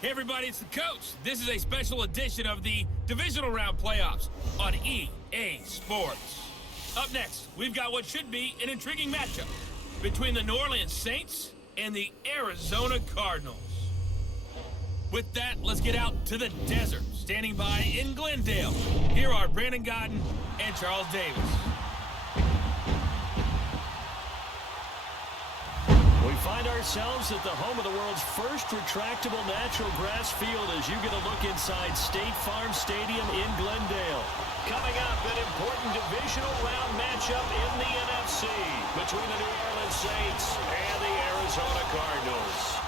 Hey everybody, it's the coach. This is a special edition of the Divisional Round Playoffs on EA Sports. Up next, we've got what should be an intriguing matchup between the New Orleans Saints and the Arizona Cardinals. With that, let's get out to the desert. Standing by in Glendale, here are Brandon Godden and Charles Davis. We find ourselves at the home of the world's first retractable natural grass field as you get a look inside State Farm Stadium in Glendale. Coming up, an important divisional round matchup in the NFC between the New Orleans Saints and the Arizona Cardinals.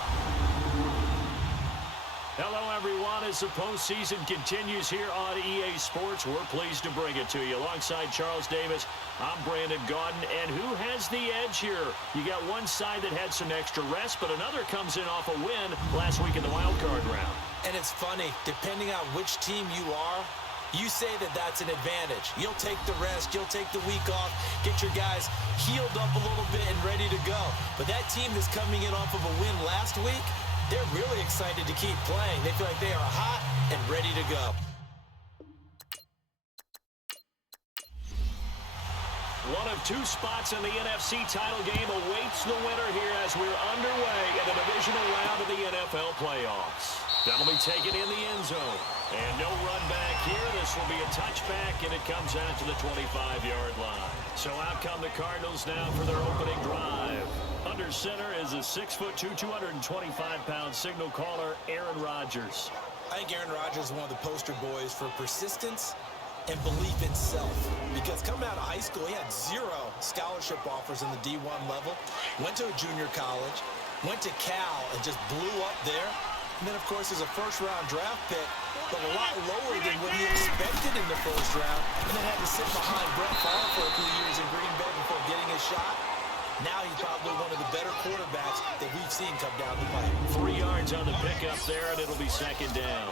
Hello, everyone. As the postseason continues here on EA Sports, we're pleased to bring it to you. Alongside Charles Davis, I'm Brandon Godden. And who has the edge here? You got one side that had some extra rest, but another comes in off a win last week in the wild card round. And it's funny, depending on which team you are, you say that that's an advantage. You'll take the rest, you'll take the week off, get your guys healed up a little bit and ready to go. But that team that's coming in off of a win last week, they're really excited to keep playing. They feel like they are hot and ready to go. One of two spots in the NFC title game awaits the winner here as we're underway in the divisional round of the NFL playoffs. That'll be taken in the end zone. And no run back here. This will be a touchback, and it comes out to the 25-yard line. So out come the Cardinals now for their opening drive. Under center is a 6'2", 225-pound signal caller, Aaron Rodgers. I think Aaron Rodgers is one of the poster boys for persistence and belief in self. Because coming out of high school, he had 0 scholarship offers in the D1 level. Went to a junior college, went to Cal, and just blew up there. And then, of course, there's a first-round draft pick, but a lot lower than what he expected in the first round. And then had to sit behind Brett Favre for a few years in Green Bay before getting his shot. Now he's probably one of the better quarterbacks that we've seen come down the pipe. 3 yards on the pickup there, and it'll be second down.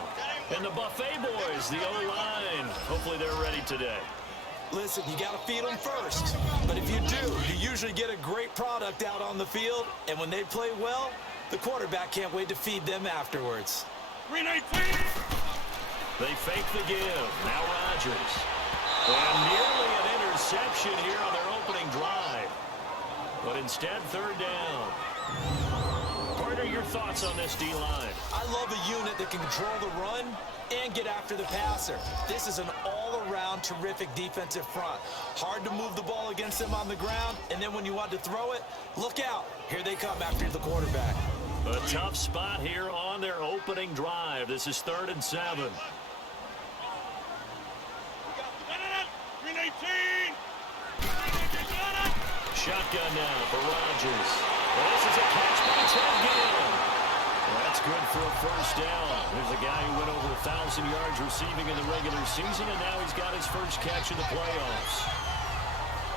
And the Buffet boys, the O-line, hopefully they're ready today. Listen, you got to feed them first. But if you do, you usually get a great product out on the field. And when they play well, the quarterback can't wait to feed them afterwards. 319. They fake the give. Now Rodgers. And nearly an interception here on their opening drive. But instead, third down. Partner, your thoughts on this D-line? I love a unit that can control the run and get after the passer. This is an all-around terrific defensive front. Hard to move the ball against them on the ground, and then when you want to throw it, look out. Here they come after the quarterback. A tough spot here on their opening drive. This is 3rd and 7. 319. Shotgun now for Rodgers. Well, this is a catch by Ted Ginn. Well, that's good for a first down. There's a guy who went over 1,000 yards receiving in the regular season, and now he's got his first catch in the playoffs.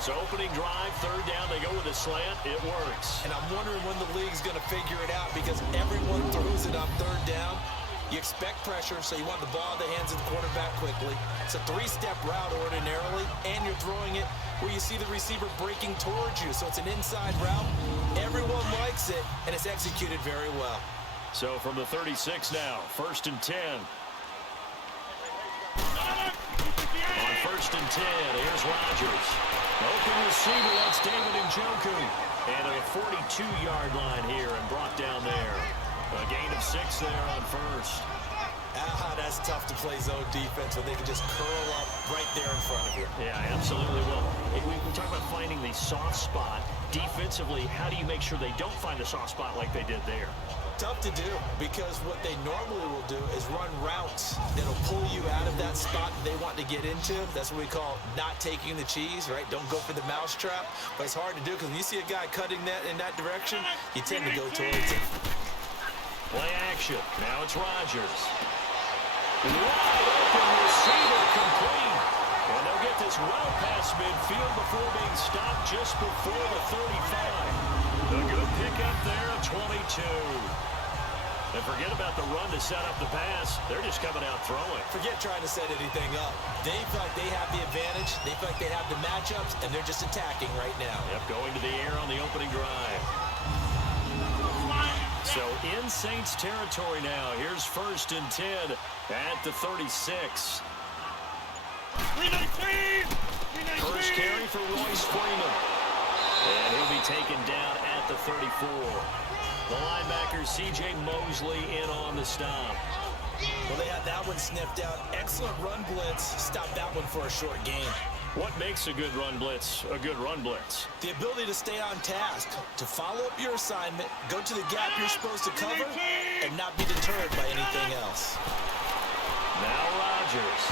So opening drive, third down, they go with a slant. It works. And I'm wondering when the league's going to figure it out because everyone throws it on third down. You expect pressure, so you want the ball in the hands of the quarterback quickly. It's a 3-step route ordinarily, and you're throwing it where you see the receiver breaking towards you. So it's an inside route. Everyone likes it, and it's executed very well. So from the 36 now, 1st and 10. On 1st and 10, here's Rodgers. Open receiver, that's David Njoku. And a 42-yard line here and brought down there. A gain of 6 there on first. That's tough to play zone defense when they can just curl up right there in front of you. Yeah, absolutely. Well, we talk about finding the soft spot. Defensively, how do you make sure they don't find the soft spot like they did there? Tough to do because what they normally will do is run routes that'll pull you out of that spot they want to get into. That's what we call not taking the cheese, right? Don't go for the mousetrap. But it's hard to do because when you see a guy cutting that in that direction, you tend to go towards it. Play action. Now it's Rodgers. Wide open receiver complete. And they'll get this well past midfield before being stopped just before the 35. A good pickup there at 22. And forget about the run to set up the pass. They're just coming out throwing. Forget trying to set anything up. They feel like they have the advantage. They feel like they have the matchups, and they're just attacking right now. Yep, going to the air on the opening drive. So in Saints territory now. Here's 1st and 10 at the 36. First carry for Royce Freeman. And he'll be taken down at the 34. The linebacker, C.J. Mosley, in on the stop. Well, they had that one sniffed out. Excellent run blitz. Stopped that one for a short gain. What makes a good run blitz a good run blitz? The ability to stay on task, to follow up your assignment, go to the gap you're supposed to cover, and not be deterred by anything else. Now Rodgers.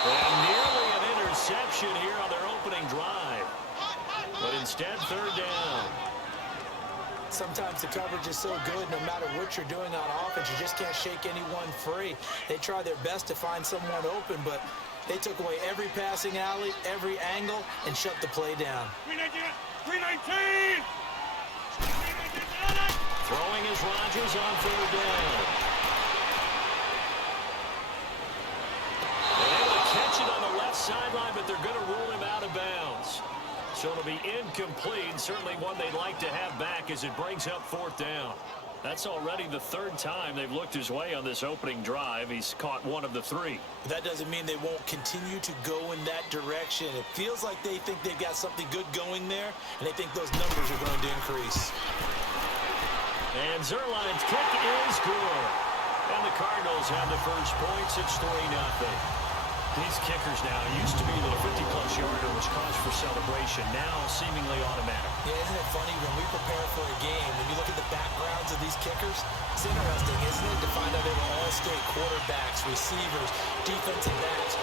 And nearly an interception here on their opening drive. But instead, 3rd down. Sometimes the coverage is so good, no matter what you're doing on offense, you just can't shake anyone free. They try their best to find someone open, but they took away every passing alley, every angle, and shut the play down. 319! Throwing is Rodgers on 3rd down. They're able to catch it on the left sideline, but they're going to rule him out of bounds. So it'll be incomplete, certainly one they'd like to have back as it brings up 4th down. That's already the 3rd time they've looked his way on this opening drive. He's caught 1 of the 3. But that doesn't mean they won't continue to go in that direction. It feels like they think they've got something good going there, and they think those numbers are going to increase. And Zerline's kick is good. And the Cardinals have the first points. It's 3-0. These kickers now, used to be that a 50-plus yarder was cause for celebration, now seemingly automatic. Yeah, isn't it funny when we prepare for a game, when you look at the backgrounds of these kickers, it's interesting, isn't it, to find out they were all-state quarterbacks, receivers, defensive backs,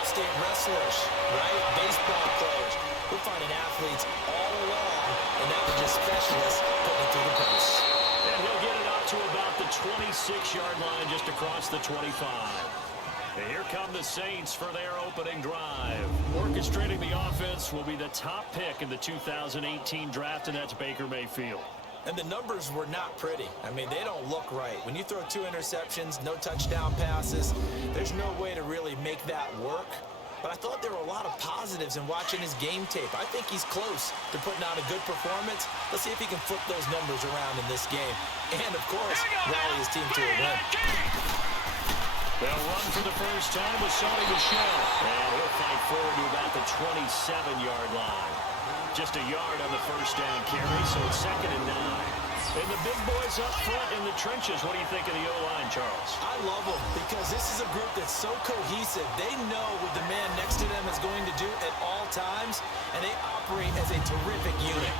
all-state wrestlers, right? Baseball players. We're finding athletes all along, and now they're just specialists putting it through the posts. And he'll get it up to about the 26-yard line just across the 25. And here come the Saints for their opening drive. Orchestrating the offense will be the top pick in the 2018 draft, and that's Baker Mayfield. And the numbers were not pretty. I mean, they don't look right. When you throw 2 interceptions, no touchdown passes, there's no way to really make that work. But I thought there were a lot of positives in watching his game tape. I think he's close to putting on a good performance. Let's see if he can flip those numbers around in this game. And, of course, rally his team to a win. They'll run for the first time with Sonny Michel. And he'll fight forward to about the 27-yard line. Just a yard on the first down carry, so it's 2nd and 9. And the big boys up front in the trenches. What do you think of the O-line, Charles? I love them because this is a group that's so cohesive. They know what the man next to them is going to do at all times, and they operate as a terrific unit.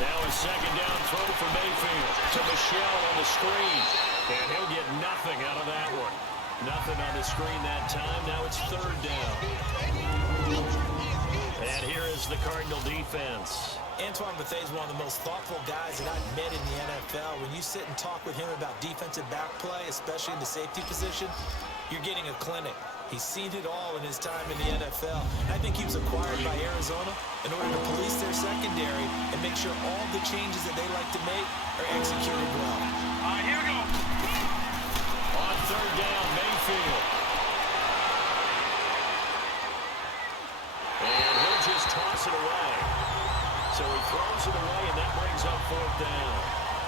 Now a 2nd down throw for Mayfield to Michel on the screen. And he'll get nothing out of that one. Nothing on the screen that time. Now it's 3rd down. And here is the Cardinal defense. Antoine Bethea is one of the most thoughtful guys that I've met in the NFL. When you sit and talk with him about defensive back play, especially in the safety position, you're getting a clinic. He's seen it all in his time in the NFL. And I think he was acquired by Arizona in order to police their secondary and make sure all the changes that they like to make are executed well. All right, here we go. On 3rd down, Mayfield. And he'll just toss it away. So he throws it away, and that brings up 4th down.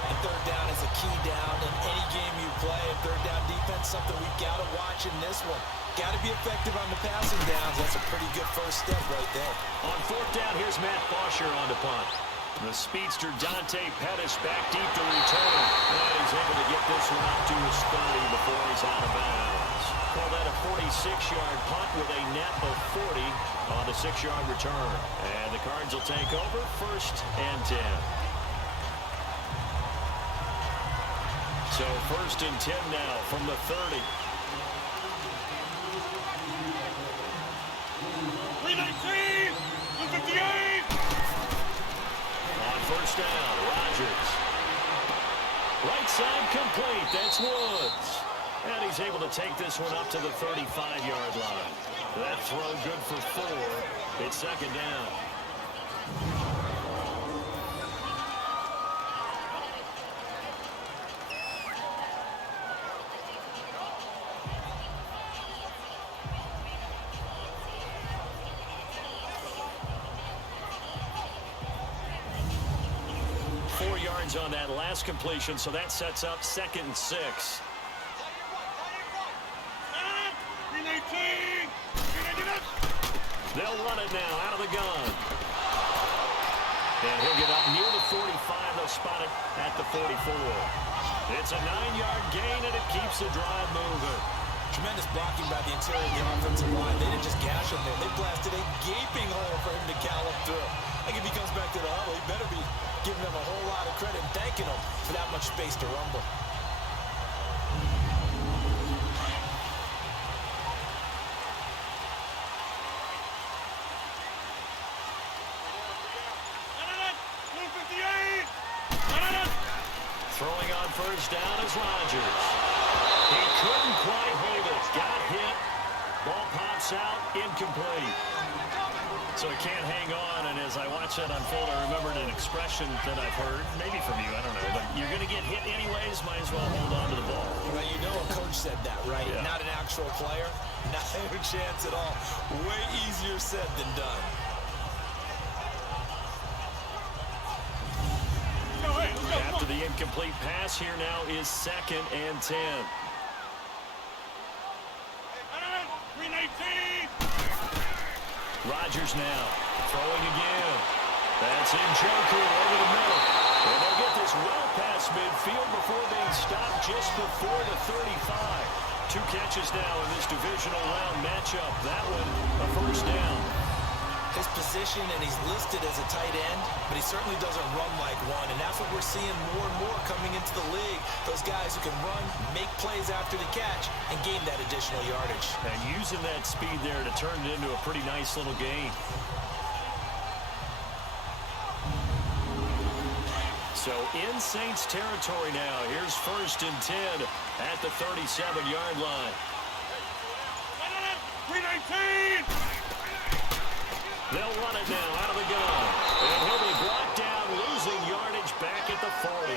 And 3rd down is a key down in any game you play. And 3rd down defense, something we've got to watch in this one. Got to be effective on the passing downs. That's a pretty good first step right there. On 4th down, here's Matt Bosher on the punt. The speedster Dante Pettis back deep to return. And he's able to get this one out to his 30 before he's out of bounds. Call that a 46-yard punt with a net of 40 on the 6-yard return. And the Cards will take over 1st and 10. So 1st and 10 now from the 30. 319! 158! On 1st down, Rodgers. Right side complete. That's Woods. And he's able to take this one up to the 35-yard line. That throw good for 4. It's 2nd down. yards on that last completion, so that sets up 2nd and 6. 319. They'll run it now out of the gun. And he'll get up near the 45. They'll spot it at the 44. It's a 9-yard gain, and it keeps the drive moving. Tremendous blocking by the interior of the offensive line. They didn't just gash him there. They blasted a gaping hole for him to gallop through. I think if he comes back to the huddle, he better be giving them a whole lot of credit and thanking them for that much space to rumble. Throwing on first down is Rodgers. He couldn't quite hold it. Got hit. Ball pops out. Incomplete. So he can't hang on. And as I watch that unfold, I remembered an expression that I've heard, maybe from you, I don't know, but you're going to get hit anyways, might as well hold on to the ball. Well, you know a coach said that, right? Yeah. Not an actual player. Not a chance at all. Way easier said than done. After the incomplete pass, here now is 2nd and 10. 319. Rodgers now throwing again. That's Njoku over the middle. And they'll get this well past midfield before being stopped just before the 35. 2 catches now in this divisional round matchup. That one a first down. His position, and he's listed as a tight end, but he certainly doesn't run like one, and that's what we're seeing more and more coming into the league. Those guys who can run, make plays after the catch, and gain that additional yardage. And using that speed there to turn it into a pretty nice little gain. So in Saints territory now. Here's 1st and 10 at the 37-yard line. 319. They'll run it now out of the gun. And he'll be brought down, losing yardage back at the 40.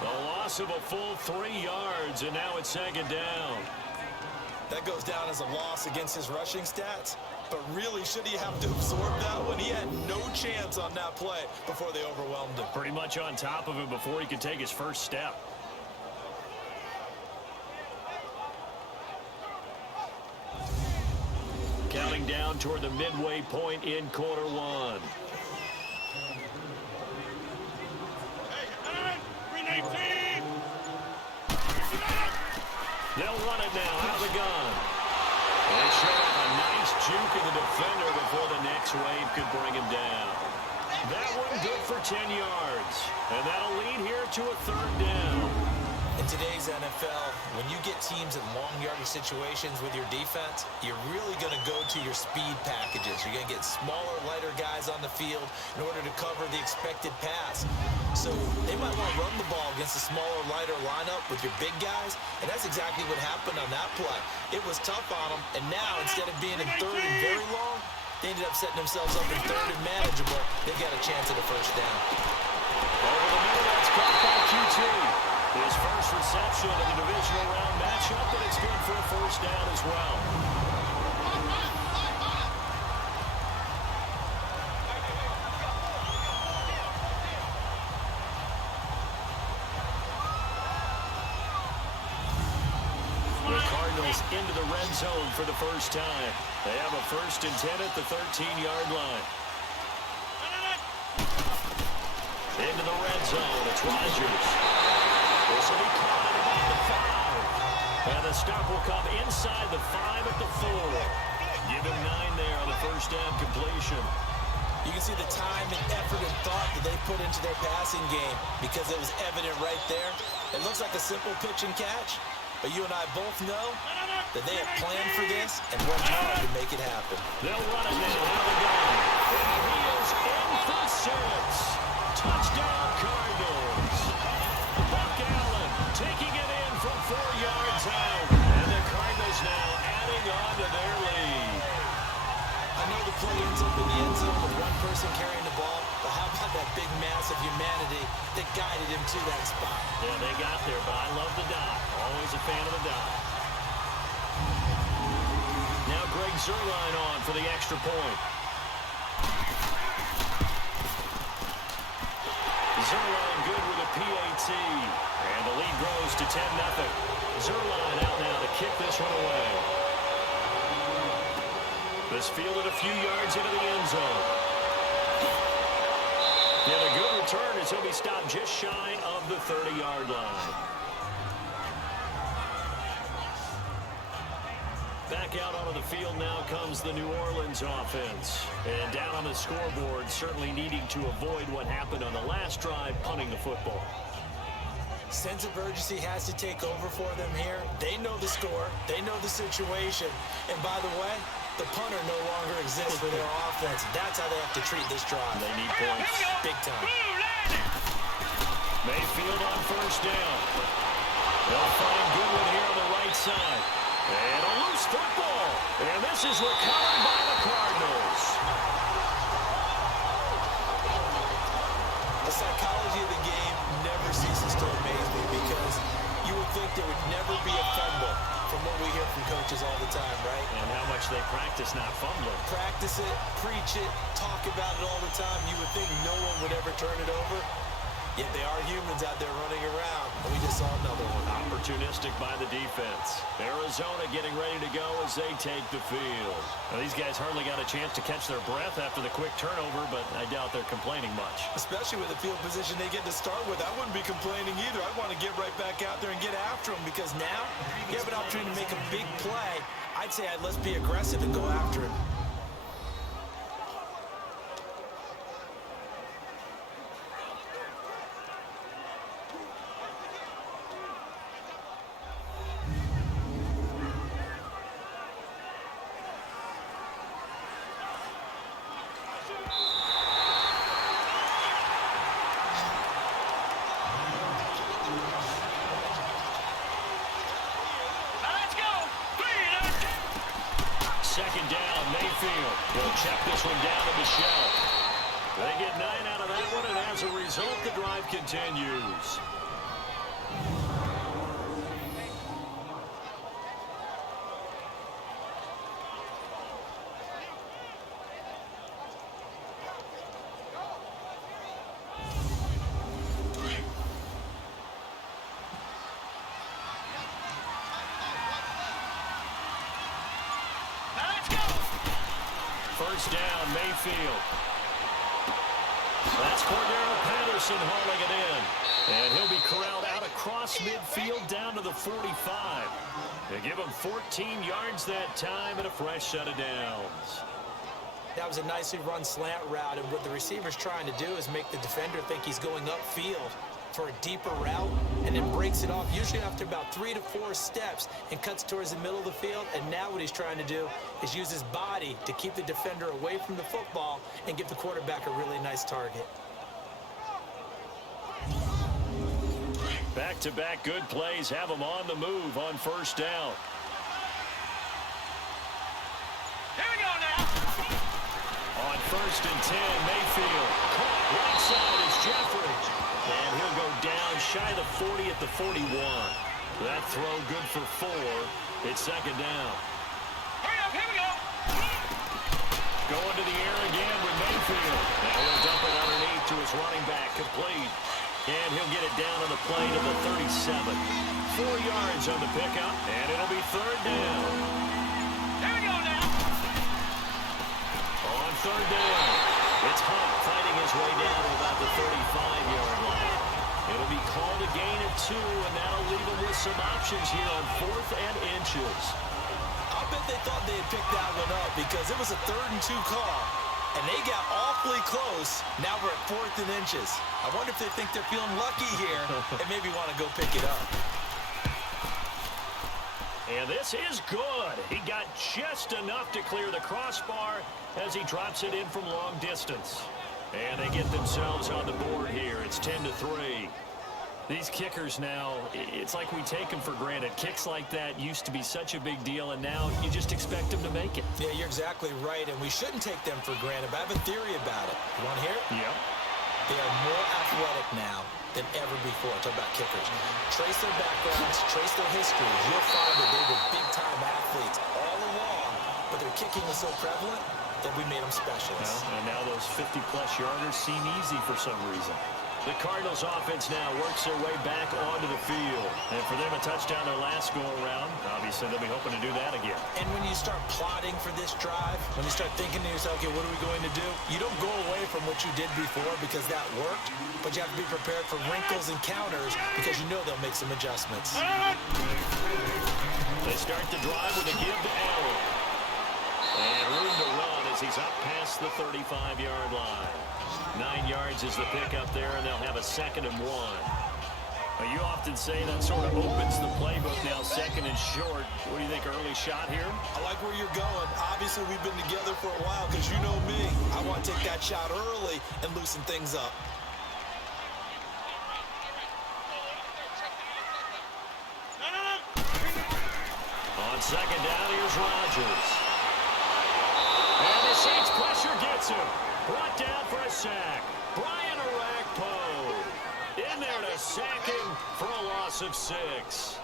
A loss of a full 3 yards, and now it's 2nd down. That goes down as a loss against his rushing stats, but really, should he have to absorb that one? He had no chance on that play before they overwhelmed him. Pretty much on top of him before he could take his first step. Counting down toward the midway point in quarter 1. 319. They'll run it now out of the gun. And they showed up a nice juke in the defender before the next wave could bring him down. That one good for 10 yards. And that'll lead here to a 3rd down. In today's NFL, when you get teams in long yardage situations with your defense, you're really going to go to your speed packages. You're going to get smaller, lighter guys on the field in order to cover the expected pass. So they might want to run the ball against a smaller, lighter lineup with your big guys, and that's exactly what happened on that play. It was tough on them, and now instead of being in 3rd and very long, they ended up setting themselves up in 3rd and manageable. They've got a chance at a first down. Over the middle, that's caught by QT. His first reception in the divisional round matchup, and it's good for a first down as well. The Cardinals into the red zone for the first time. They have a 1st and 10 at the 13-yard line. Into the red zone, it's Rodgers. This will be caught at about the 5. And the stop will come inside the 5 at the 4. Give him 9 there on the first down completion. You can see the time and effort and thought that they put into their passing game because it was evident right there. It looks like a simple pitch and catch, but you and I both know that they have planned for this and worked hard to make it happen. They'll run it now out of the gun. And he is in for 6. Touchdown, Cardinals. Buck Allen taking it in from 4 yards out. And the Cardinals now adding on to their lead. I know the play ends up in the end zone with one person carrying the ball, but how about that big mass of humanity that guided him to that spot? Yeah, they got there, but I love the dot. Always a fan of the dot. Now Greg Zuerlein on for the extra point. Zuerlein good with a see. And the lead grows to 10-0. Zerline out now to kick this one away. This fielded a few yards into the end zone. And a good return as he'll be stopped just shy of the 30-yard line. Back out onto the field now comes the New Orleans offense. And down on the scoreboard, certainly needing to avoid what happened on the last drive, punting the football. Sense of urgency has to take over for them here. They know the score. They know the situation. And by the way, the punter no longer exists for their offense. That's how they have to treat this drive. They need points. Big time. Mayfield on first down. They'll find Goodwin here on the right side. And a loose football. And this is recovered by the Cardinals. The psychology of the game never ceases to amaze me because you would think there would never be a fumble from what we hear from coaches all the time, right? And how much they practice not fumbling. Practice it, preach it, talk about it all the time. You would think no one would ever turn it over. Yet they are humans out there running around. And we just saw another one. Opportunistic by the defense. Arizona getting ready to go as they take the field. Now, these guys hardly got a chance to catch their breath after the quick turnover, but I doubt they're complaining much. Especially with the field position they get to start with. I wouldn't be complaining either. I want to get right back out there and get after them because now you have an opportunity to make a big play. I'd say let's be aggressive and go after him. Second down, Mayfield. They'll check this one down to Michelle. They get 9 out of that one, and as a result, the drive continues. First down, Mayfield. That's Cordero Patterson hauling it in. And he'll be corralled out across midfield down to the 45. They give him 14 yards that time and a fresh set of downs. That was a nicely run slant route, and what the receiver's trying to do is make the defender think he's going upfield for a deeper route, and then breaks it off, usually after about 3 to 4 steps, and cuts towards the middle of the field. And now what he's trying to do is use his body to keep the defender away from the football and give the quarterback a really nice target. Back-to-back good plays have them on the move on first down. Here we go now. On first and 10, Mayfield. Caught right side is Jeffrey. And he'll go down shy of the 40 at the 41. That throw good for 4. It's second down. Hurry up, here we go. Going to the air again with Mayfield. Now he'll dump it underneath to his running back, complete. And he'll get it down on the play to the 37. 4 yards on the pickup, and it'll be third down. Here we go now. On third down, it's Hunt fighting his way down to about the 35-yard line. It'll be called a gain of 2, and that'll leave him with some options here on 4th and inches. I'll bet they thought they had picked that one up because it was a 3rd and 2 call, and they got awfully close. Now we're at 4th and inches. I wonder if they think they're feeling lucky here and maybe want to go pick it up. And this is good. He got just enough to clear the crossbar as he drops it in from long distance. And they get themselves on the board here. It's 10-3. These kickers now, it's like we take them for granted. Kicks like that used to be such a big deal, and now you just expect them to make it. Yeah, you're exactly right, and we shouldn't take them for granted, but I have a theory about it. You want to hear it? Yeah. They are more athletic now than ever before. Talk about kickers. Trace their backgrounds, trace their histories. You'll find that they were big-time athletes all along, but their kicking was so prevalent that we made them specialists. And now those 50-plus yarders seem easy for some reason. The Cardinals offense now works their way back onto the field. And for them, a touchdown their last go-around. Obviously, they'll be hoping to do that again. And when you start plotting for this drive, when you start thinking to yourself, okay, what are we going to do? You don't go away from what you did before because that worked, but you have to be prepared for wrinkles and counters because you know they'll make some adjustments. They start the drive with a give to Allen. And room to run as he's up past the 35-yard line. 9 yards is the pickup there, and they'll have a 2nd and 1. Now, you often say that sort of opens the playbook now, 2nd and short. What do you think, early shot here? I like where you're going. Obviously, we've been together for a while because you know me. I want to take that shot early and loosen things up. On 2nd down, here's Rodgers. And the Saints pressure gets him. Brought down for a sack. Brian Orakpo in there to sack him for a loss of 6.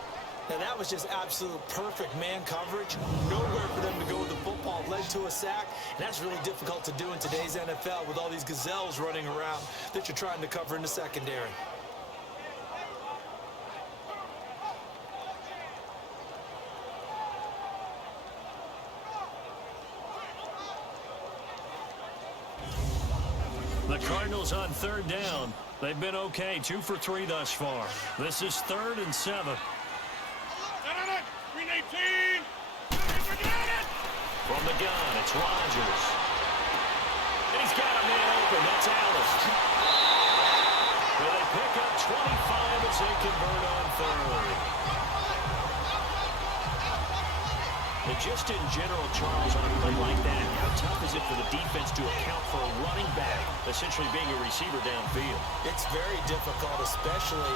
Now, that was just absolute perfect man coverage. Nowhere for them to go with the football. Led to a sack, and that's really difficult to do in today's NFL with all these gazelles running around that you're trying to cover in the secondary. The Cardinals on 3rd down. They've been okay, 2 for 3 thus far. This is 3rd and 7. From the gun, it's Rodgers. And he's got a man open. That's Allen. Well, they pick up 25 as they convert on 3rd. And just in general, Charles, on a play like that, how tough is it for the defense to account for a running back essentially being a receiver downfield? It's very difficult, especially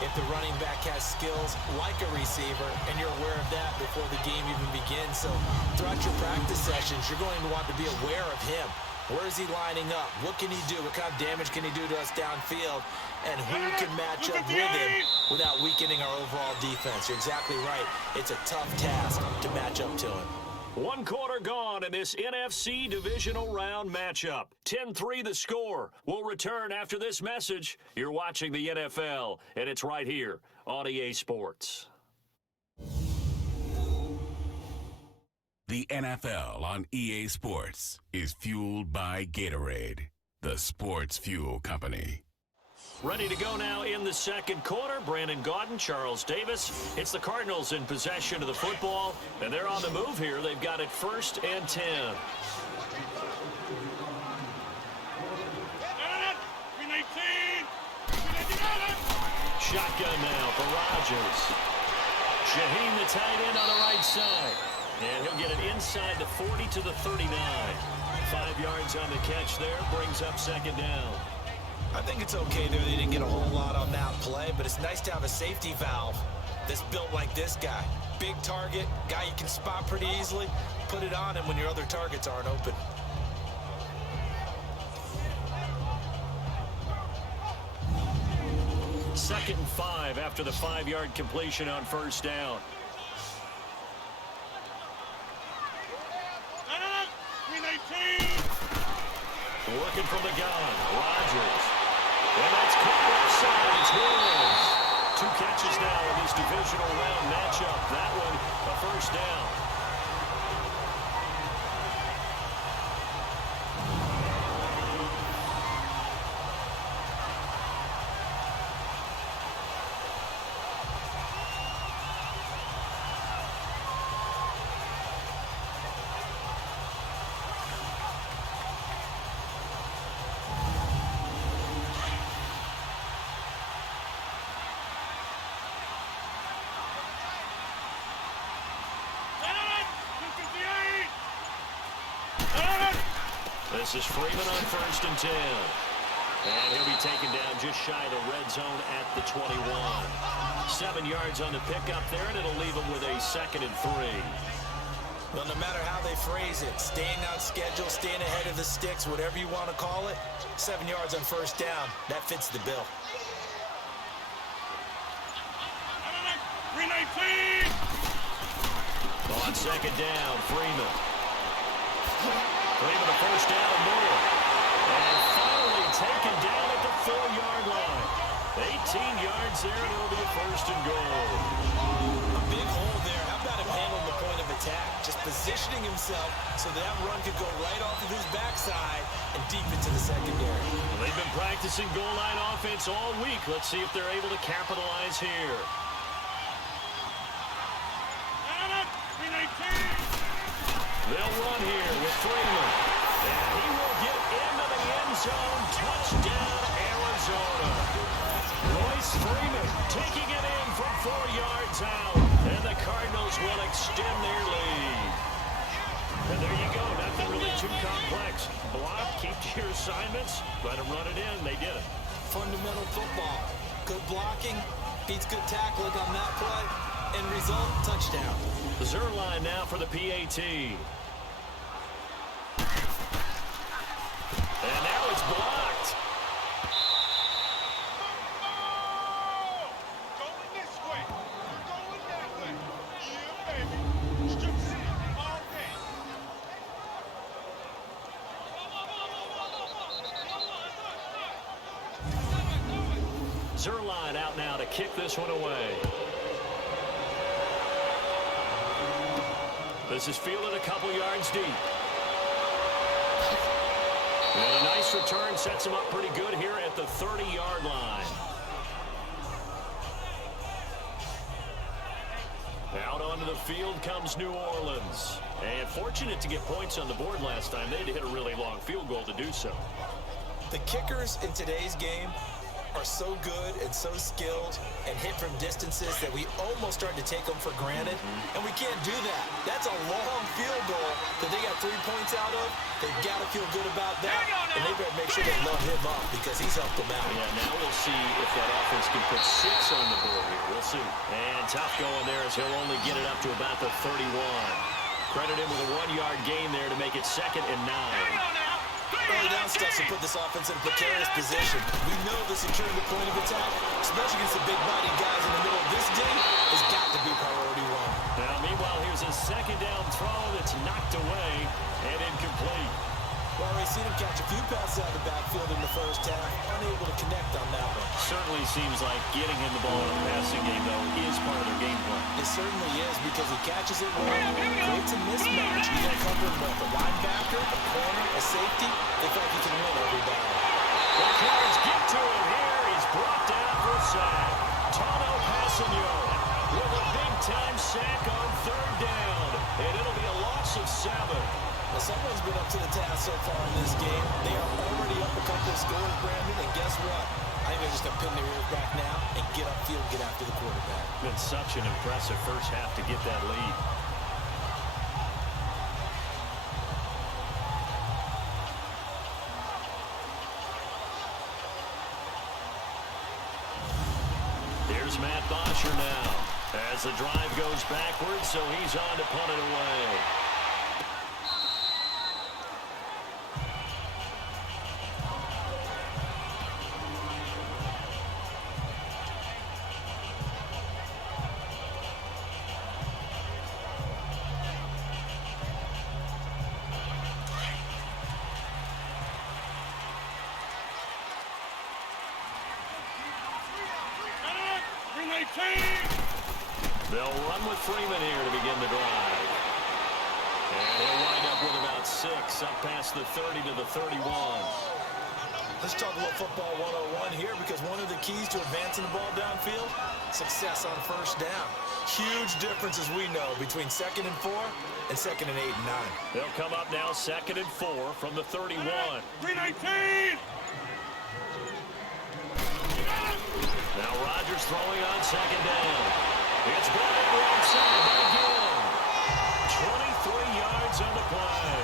if the running back has skills like a receiver, and you're aware of that before the game even begins. So throughout your practice sessions, you're going to want to be aware of him. Where is he lining up? What can he do? What kind of damage can he do to us downfield? And who can match up with him without weakening our overall defense? You're exactly right. It's a tough task to match up to him. 1 quarter gone in this NFC Divisional Round matchup. 10-3 the score. We'll return after this message. You're watching the NFL, and it's right here on EA Sports. The NFL on EA Sports is fueled by Gatorade, the sports fuel company. Ready to go now in the 2nd quarter. Brandon Gaudin, Charles Davis. It's the Cardinals in possession of the football, and they're on the move here. They've got it 1st and 10. Shotgun now for Rodgers. Shaheen, the tight end, on the right side. And he'll get it inside the 40 to the 39. 5 yards on the catch there. Brings up 2nd down. I think it's okay there. They didn't get a whole lot on that play, but it's nice to have a safety valve that's built like this guy. Big target, guy you can spot pretty easily. Put it on him when your other targets aren't open. Second and 5 after the 5-yard completion on 1st down. Working from the gun, Rodgers. And that's caught offside. It's Williams. 2 catches now in this divisional round matchup. That one, a 1st down. This is Freeman on 1st and 10. And he'll be taken down just shy of the red zone at the 21. 7 yards on the pickup there, and it'll leave him with a 2nd and 3. Well, no matter how they phrase it, staying on schedule, staying ahead of the sticks, whatever you want to call it, 7 yards on 1st down, that fits the bill. 319! On 2nd down, Freeman. Freeman a 1st down and more. And finally taken down at the 4-yard line. yards there, and it'll be a first and goal. A big hole there. How about him handling the point of attack? Just positioning himself so that run could go right off of his backside and deep into the secondary. Well, they've been practicing goal line offense all week. Let's see if they're able to capitalize here. They'll run here with Freeman. And he will get into the end zone. Touchdown, Arizona. Royce Freeman taking it in from 4 yards out. And the Cardinals will extend their lead. And there you go. Nothing really too complex. Block, keep to your assignments. Let them run it in. They did it. Fundamental football. Good blocking, beats good tackling on that play. End result, touchdown. Zerline now for the PAT. And now it's blocked. Going this way. We're going that way. Yeah, baby. Strip city all day. Zerline out now to kick this one away. This is fielded a couple yards deep. And a nice return sets him up pretty good here at the 30-yard line. Out onto the field comes New Orleans. And fortunate to get points on the board last time. They had to hit a really long field goal to do so. The kickers in today's game are so good and so skilled and hit from distances that we almost start to take them for granted, and we can't do that. That's a long field goal that they got 3 points out of. They've got to feel good about that, and they better make sure they load him up because he's helped them out. Yeah, now we'll see if that offense can put 6 on the board here. We'll see. And tough going there as he'll only get it up to about the 31. Credit him with a 1-yard gain there to make it 2nd and 9. Early down stuff to put this offense in a precarious position. We know the securing the point of attack, especially against the big body guys in the middle of this game, has got to be priority 1. Now, meanwhile, here's a 2nd down throw that's knocked away and incomplete. Well, we've seen him catch a few passes out of the backfield in the first half, unable to connect on that one. Certainly seems like getting him the ball in a passing game, though, is part of their game plan. It certainly is because he catches it well, creates a mismatch. You got to cover him with a linebacker, a corner, a safety. They feel like he can win every battle. The Cards get to him here. He's brought down for a sack. Tano Passanio with a big-time sack on 3rd down. And it'll be a loss of 7. Well, someone's been up to the task so far in this game. They are already up a couple of scores, Brandon, and guess what? I think they're just going to pin their ears back now and get upfield, get after the quarterback. Been such an impressive first half to get that lead. Here's Matt Bosher now as the drive goes backwards, so he's on to punt it away. They'll run with Freeman here to begin the drive. And he'll wind up with about 6 up past the 30 to the 31. Let's talk about football 101 here because one of the keys to advancing the ball downfield, success on 1st down. Huge difference, as we know, between 2nd and 4 and 2nd and 8 and 9. They'll come up now 2nd and 4 from the 31. 319! Now Rodgers throwing on 2nd down. It's brought in right side by Gill. 23 yards on the play.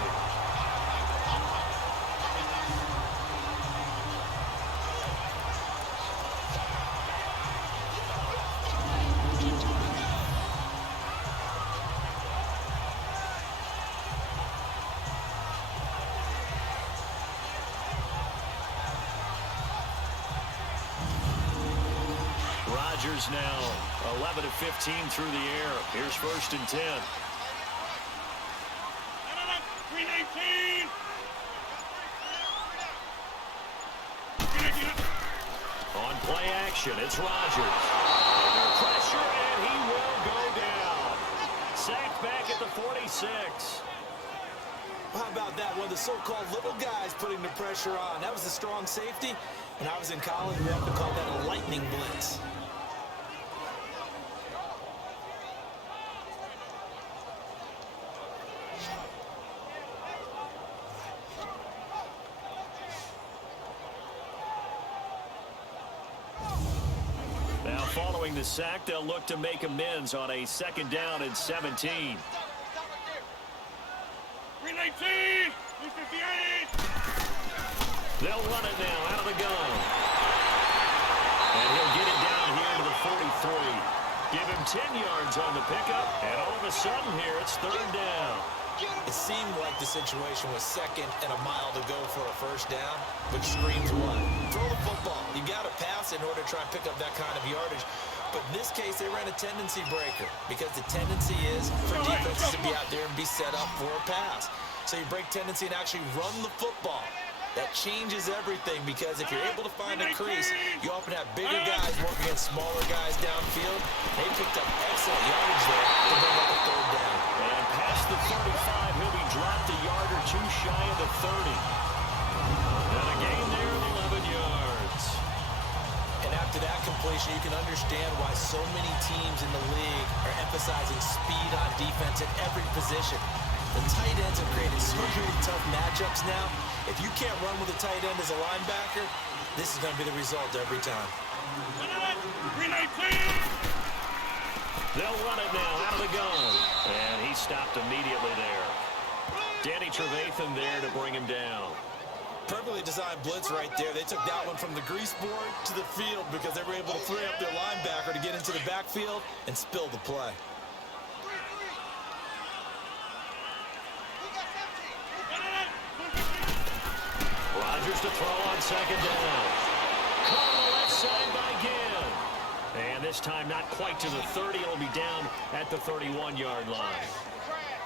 Rodgers now 11 of 15 through the air. Here's 1st and 10. 319! On play action. formation. It's Rodgers. Under pressure, and he will go down. Sacked back at the 46. How about that? One of the so-called little guys putting the pressure on. That was a strong safety. When I was in college, we have to call that a lightning blitz. Now following the sack, they'll look to make amends on a 2nd down and 17. 319! 358! They'll run it now out of the gun. And he'll get it down here to the 43. Give him 10 yards on the pickup. And all of a sudden here, it's 3rd down. It seemed like the situation was 2nd and a mile to go for a 1st down, which screams what? Throw the football. You got to pass in order to try and pick up that kind of yardage. But in this case, they ran a tendency breaker because the tendency is for defenses to be out there and be set up for a pass. So you break tendency and actually run the football. That changes everything because if you're able to find a crease, you often have bigger guys working against smaller guys downfield. They picked up excellent yardage there to bring up a 3rd down. And past the 35, he'll be dropped a yard or two shy of the 30. And a gain there of 11 yards. And after that completion, you can understand why so many teams in the league are emphasizing speed on defense at every position. The tight ends have created so many tough matchups now. If you can't run with a tight end as a linebacker, this is going to be the result every time. 319! They'll run it now out of the gun. And he stopped immediately there. Danny Trevathan there to bring him down. Perfectly designed blitz right there. They took that one from the grease board to the field because they were able to free up their linebacker to get into the backfield and spill the play. Rodgers to throw on 2nd down. Caught on the left side by Ginn. And this time not quite to the 30. It'll be down at the 31-yard line.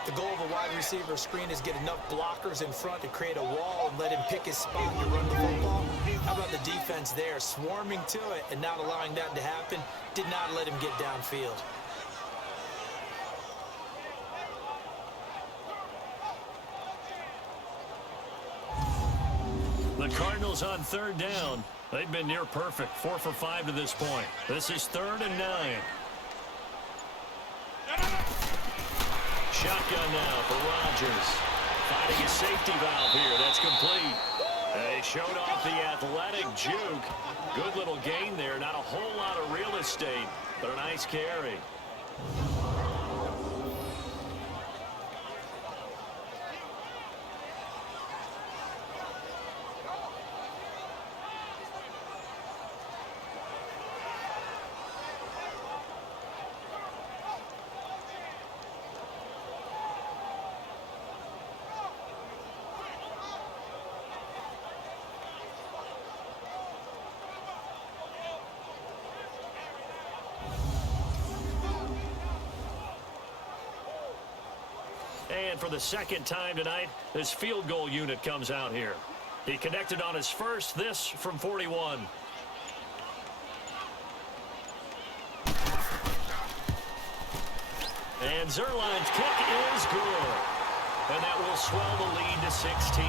The goal of a wide receiver screen is get enough blockers in front to create a wall and let him pick his spot to run the football. How about the defense there, swarming to it and not allowing that to happen? Did not let him get downfield. The Cardinals on 3rd down. They've been near perfect, 4 for 5 to this point. This is 3rd and 9. Shotgun now for Rodgers. Finding a safety valve here. That's complete. They showed off the athletic juke. Good little gain there. Not a whole lot of real estate, but a nice carry. And for the 2nd time tonight, this field goal unit comes out here. He connected on his first, this from 41. And Zerline's kick is good. And that will swell the lead to 16.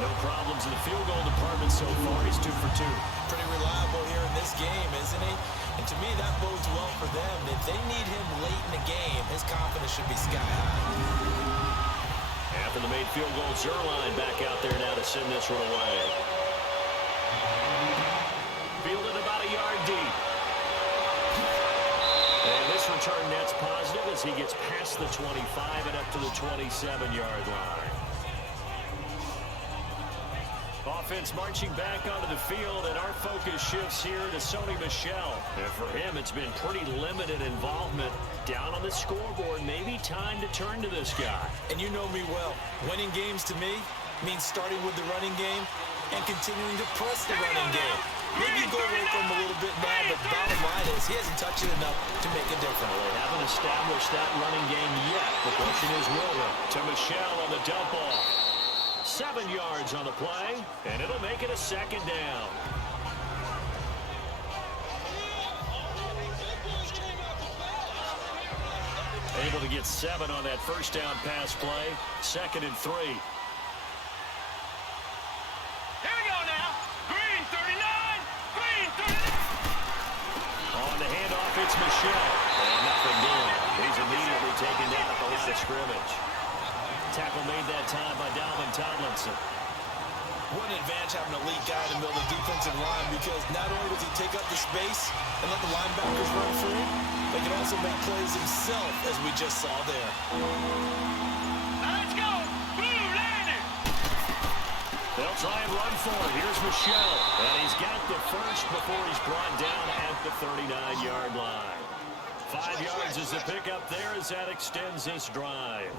No problems in the field goal department so far. He's 2 for 2. Pretty reliable here in this game, isn't he? And to me, that bodes well for them. If they need him late in the game, his confidence should be sky high. After the made field goal, Zerline back out there now to send this one away. Fielded about a yard deep. And this return net's positive as he gets past the 25 and up to the 27-yard line. Offense marching back onto the field, and our focus shifts here to Sony Michel. And for him, it's been pretty limited involvement. Down on the scoreboard, maybe time to turn to this guy. And you know me well. Winning games to me means starting with the running game and continuing to press the running game. Maybe you go away from him a little bit now, but the bottom line is he hasn't touched it enough to make a difference. Well, they haven't established that running game yet. The question is, will they? To Michel on the dump off. 7 yards on the play, and it'll make it a 2nd down. Able to get 7 on that first down pass play. 2nd and 3. Here we go now. Green 39. Green 39. On the handoff, it's Michelle. And nothing doing. He's immediately taken down at the line of scrimmage. Tackle made that time by Dalvin Tomlinson. What an advantage having an elite guy in the middle of the defensive line, because not only does he take up the space and let the linebackers run free, but he can also make plays himself, as we just saw there. Now let's go. Blue landing. They'll try and run for it. Here's Michelle. And he's got the first before he's brought down at the 39-yard line. 5 yards is the pickup there as that extends this drive.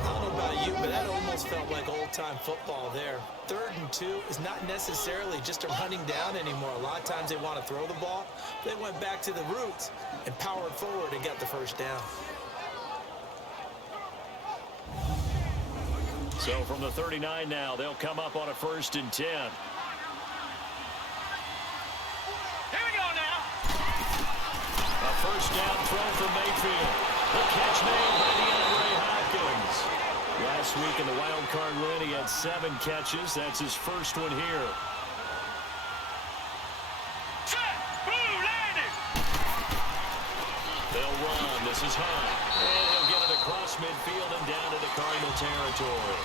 I don't know about you, but that almost felt like old-time football there. 3rd and 2 is not necessarily just a running down anymore. A lot of times they want to throw the ball. They went back to the roots and powered forward and got the first down. So from the 39 now, they'll come up on a 1st and 10. Here we go now. A first down throw from Mayfield. The catch made by DeAndre Hopkins. Last week in the wild card win, he had 7 catches. That's his first one here. Set. Blue landing. They'll run. This is Hunt. And he'll get it across midfield and down into Cardinal territory.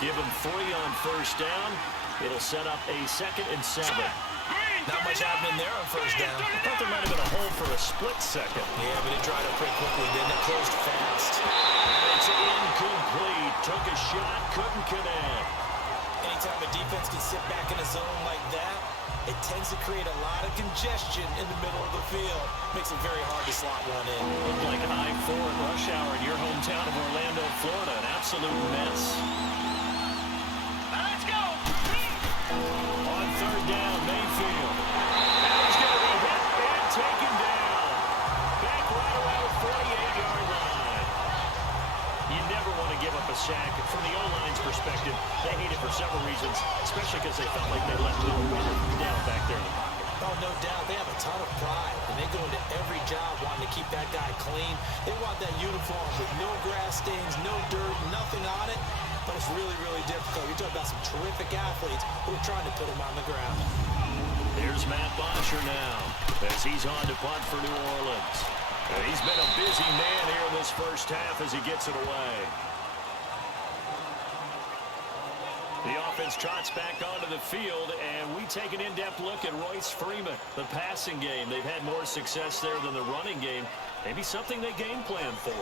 Give him 3 on first down. It'll set up a 2nd and 7. Not much happening there on first down. I thought there might have been a hole for a split second. Yeah, but it dried up pretty quickly, didn't it? Closed fast. It's incomplete. Took a shot, couldn't connect. Anytime a defense can sit back in a zone like that, it tends to create a lot of congestion in the middle of the field. Makes it very hard to slot one in. Looked like I-4 at rush hour in your hometown of Orlando, Florida. An absolute mess. Now let's go. On 3rd down, Mayfield. Now he's going to be hit and taken down. Back right around the 48-yard line. You never want to give up a sack. From the O-line's perspective, they hate it for several reasons, especially because they felt like they let little runner down back there in the pocket. Oh, no doubt. They have a ton of pride, and they go into every job wanting to keep that guy clean. They want that uniform with no grass stains, no dirt, nothing on it. But it's really, really difficult. You're talking about some terrific athletes who are trying to put him on the ground. Here's Matt Bosher now as he's on to punt for New Orleans. And he's been a busy man here in this first half as he gets it away. The offense trots back onto the field, and we take an in-depth look at Royce Freeman. The passing game, they've had more success there than the running game. Maybe something they game plan for.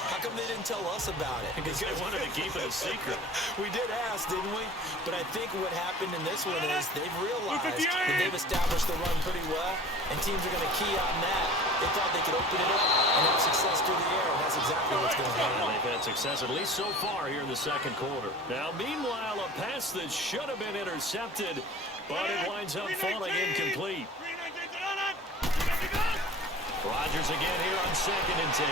How come they didn't tell us about it? Because they wanted to keep it a secret. We did ask, didn't we? But I think what happened in this one is they've realized that they've established the run pretty well, and teams are going to key on that. They thought they could open it up and have success through the air, and that's exactly what's going on. Well, they've had success, at least so far, here in the 2nd quarter. Now, meanwhile, a pass that should have been intercepted, but it winds up falling incomplete. Rodgers again here on 2nd and 10.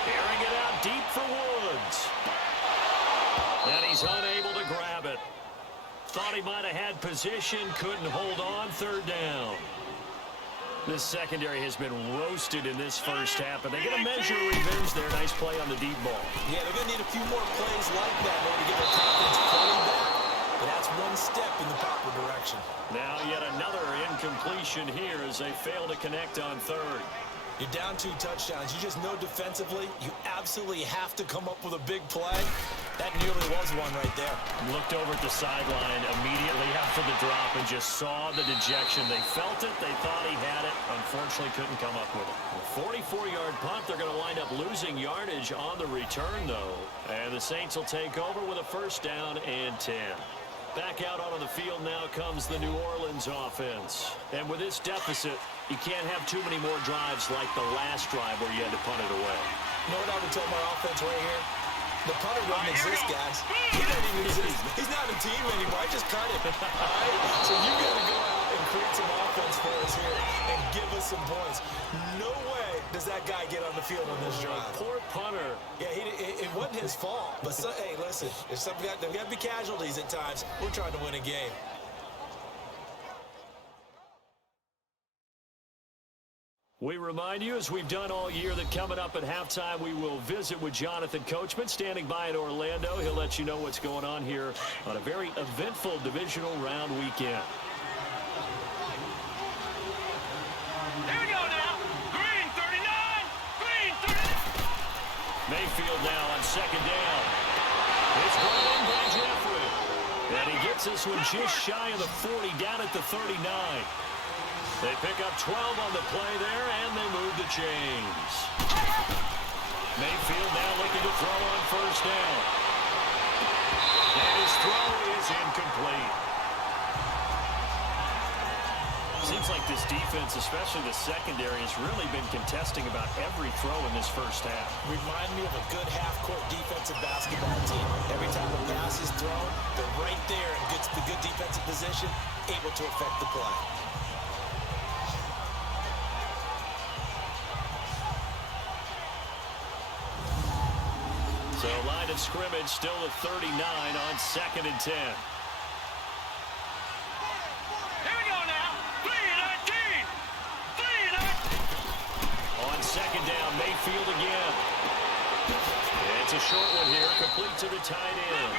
Airing it out deep for Woods. And he's unable to grab it. Thought he might have had position, couldn't hold on. 3rd down. This secondary has been roasted in this first half, but they get a measure of revenge there. Nice play on the deep ball. Yeah, they're going to need a few more plays like that in order to get their confidence fully back. But that's one step in the proper direction. Now yet another incompletion here as they fail to connect on 3rd. You're down 2 touchdowns. You just know defensively you absolutely have to come up with a big play. That nearly was one right there. Looked over at the sideline immediately after the drop and just saw the dejection. They felt it. They thought he had it. Unfortunately, couldn't come up with it. A 44-yard punt. They're going to wind up losing yardage on the return, though. And the Saints will take over with a 1st down and 10. Back out onto the field now comes the New Orleans offense. And with this deficit, you can't have too many more drives like the last drive where you had to punt it away. You know what I would tell my offense right here? The punter doesn't exist, guys. He doesn't even exist. He's not a team anymore. I just cut him. All right? So you got to go out and create some offense for us here and give us some points. No way does that guy get on the field on this drive. Poor punter. Yeah, it wasn't his fault. But, hey, listen, there's got to be casualties at times. We're trying to win a game. We remind you, as we've done all year, that coming up at halftime, we will visit with Jonathan Coachman, standing by in Orlando. He'll let you know what's going on here on a very eventful divisional round weekend. Here we go now. Green 39. Green 39. Mayfield now on second down. It's brought in by Jeffrey. And he gets this one just shy of the 40, down at the 39. They pick up 12 on the play there, and they move the chains. Mayfield now looking to throw on first down. And his throw is incomplete. Seems like this defense, especially the secondary, has really been contesting about every throw in this first half. Remind me of a good half-court defensive basketball team. Every time a pass is thrown, they're right there in the good defensive position, able to affect the play. So line of scrimmage still at 39 on 2nd and 10. Here we go now. 3-19. 3-19. On second down, Mayfield again. It's a short one here, complete to the tight end.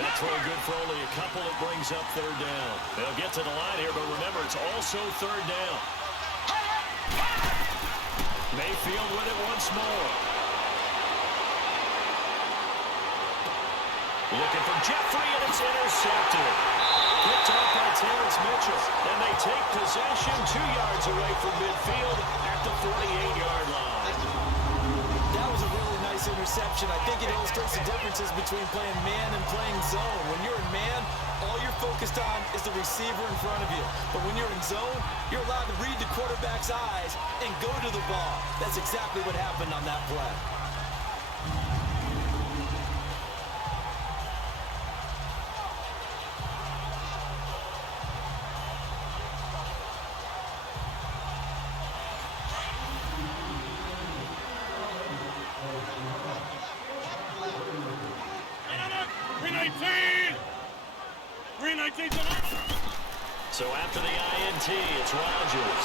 That throw good for only a couple. It brings up third down. They'll get to the line here, but remember, it's also third down. Mayfield with it once more. Looking for Jeffrey, and it's intercepted. Picked off by Terrence Mitchell. And they take possession 2 yards away from midfield at the 48-yard line. That was a really nice interception. I think it illustrates the differences between playing man and playing zone. When you're in man, all you're focused on is the receiver in front of you. But when you're in zone, you're allowed to read the quarterback's eyes and go to the ball. That's exactly what happened on that play. So after the INT, it's Rodgers.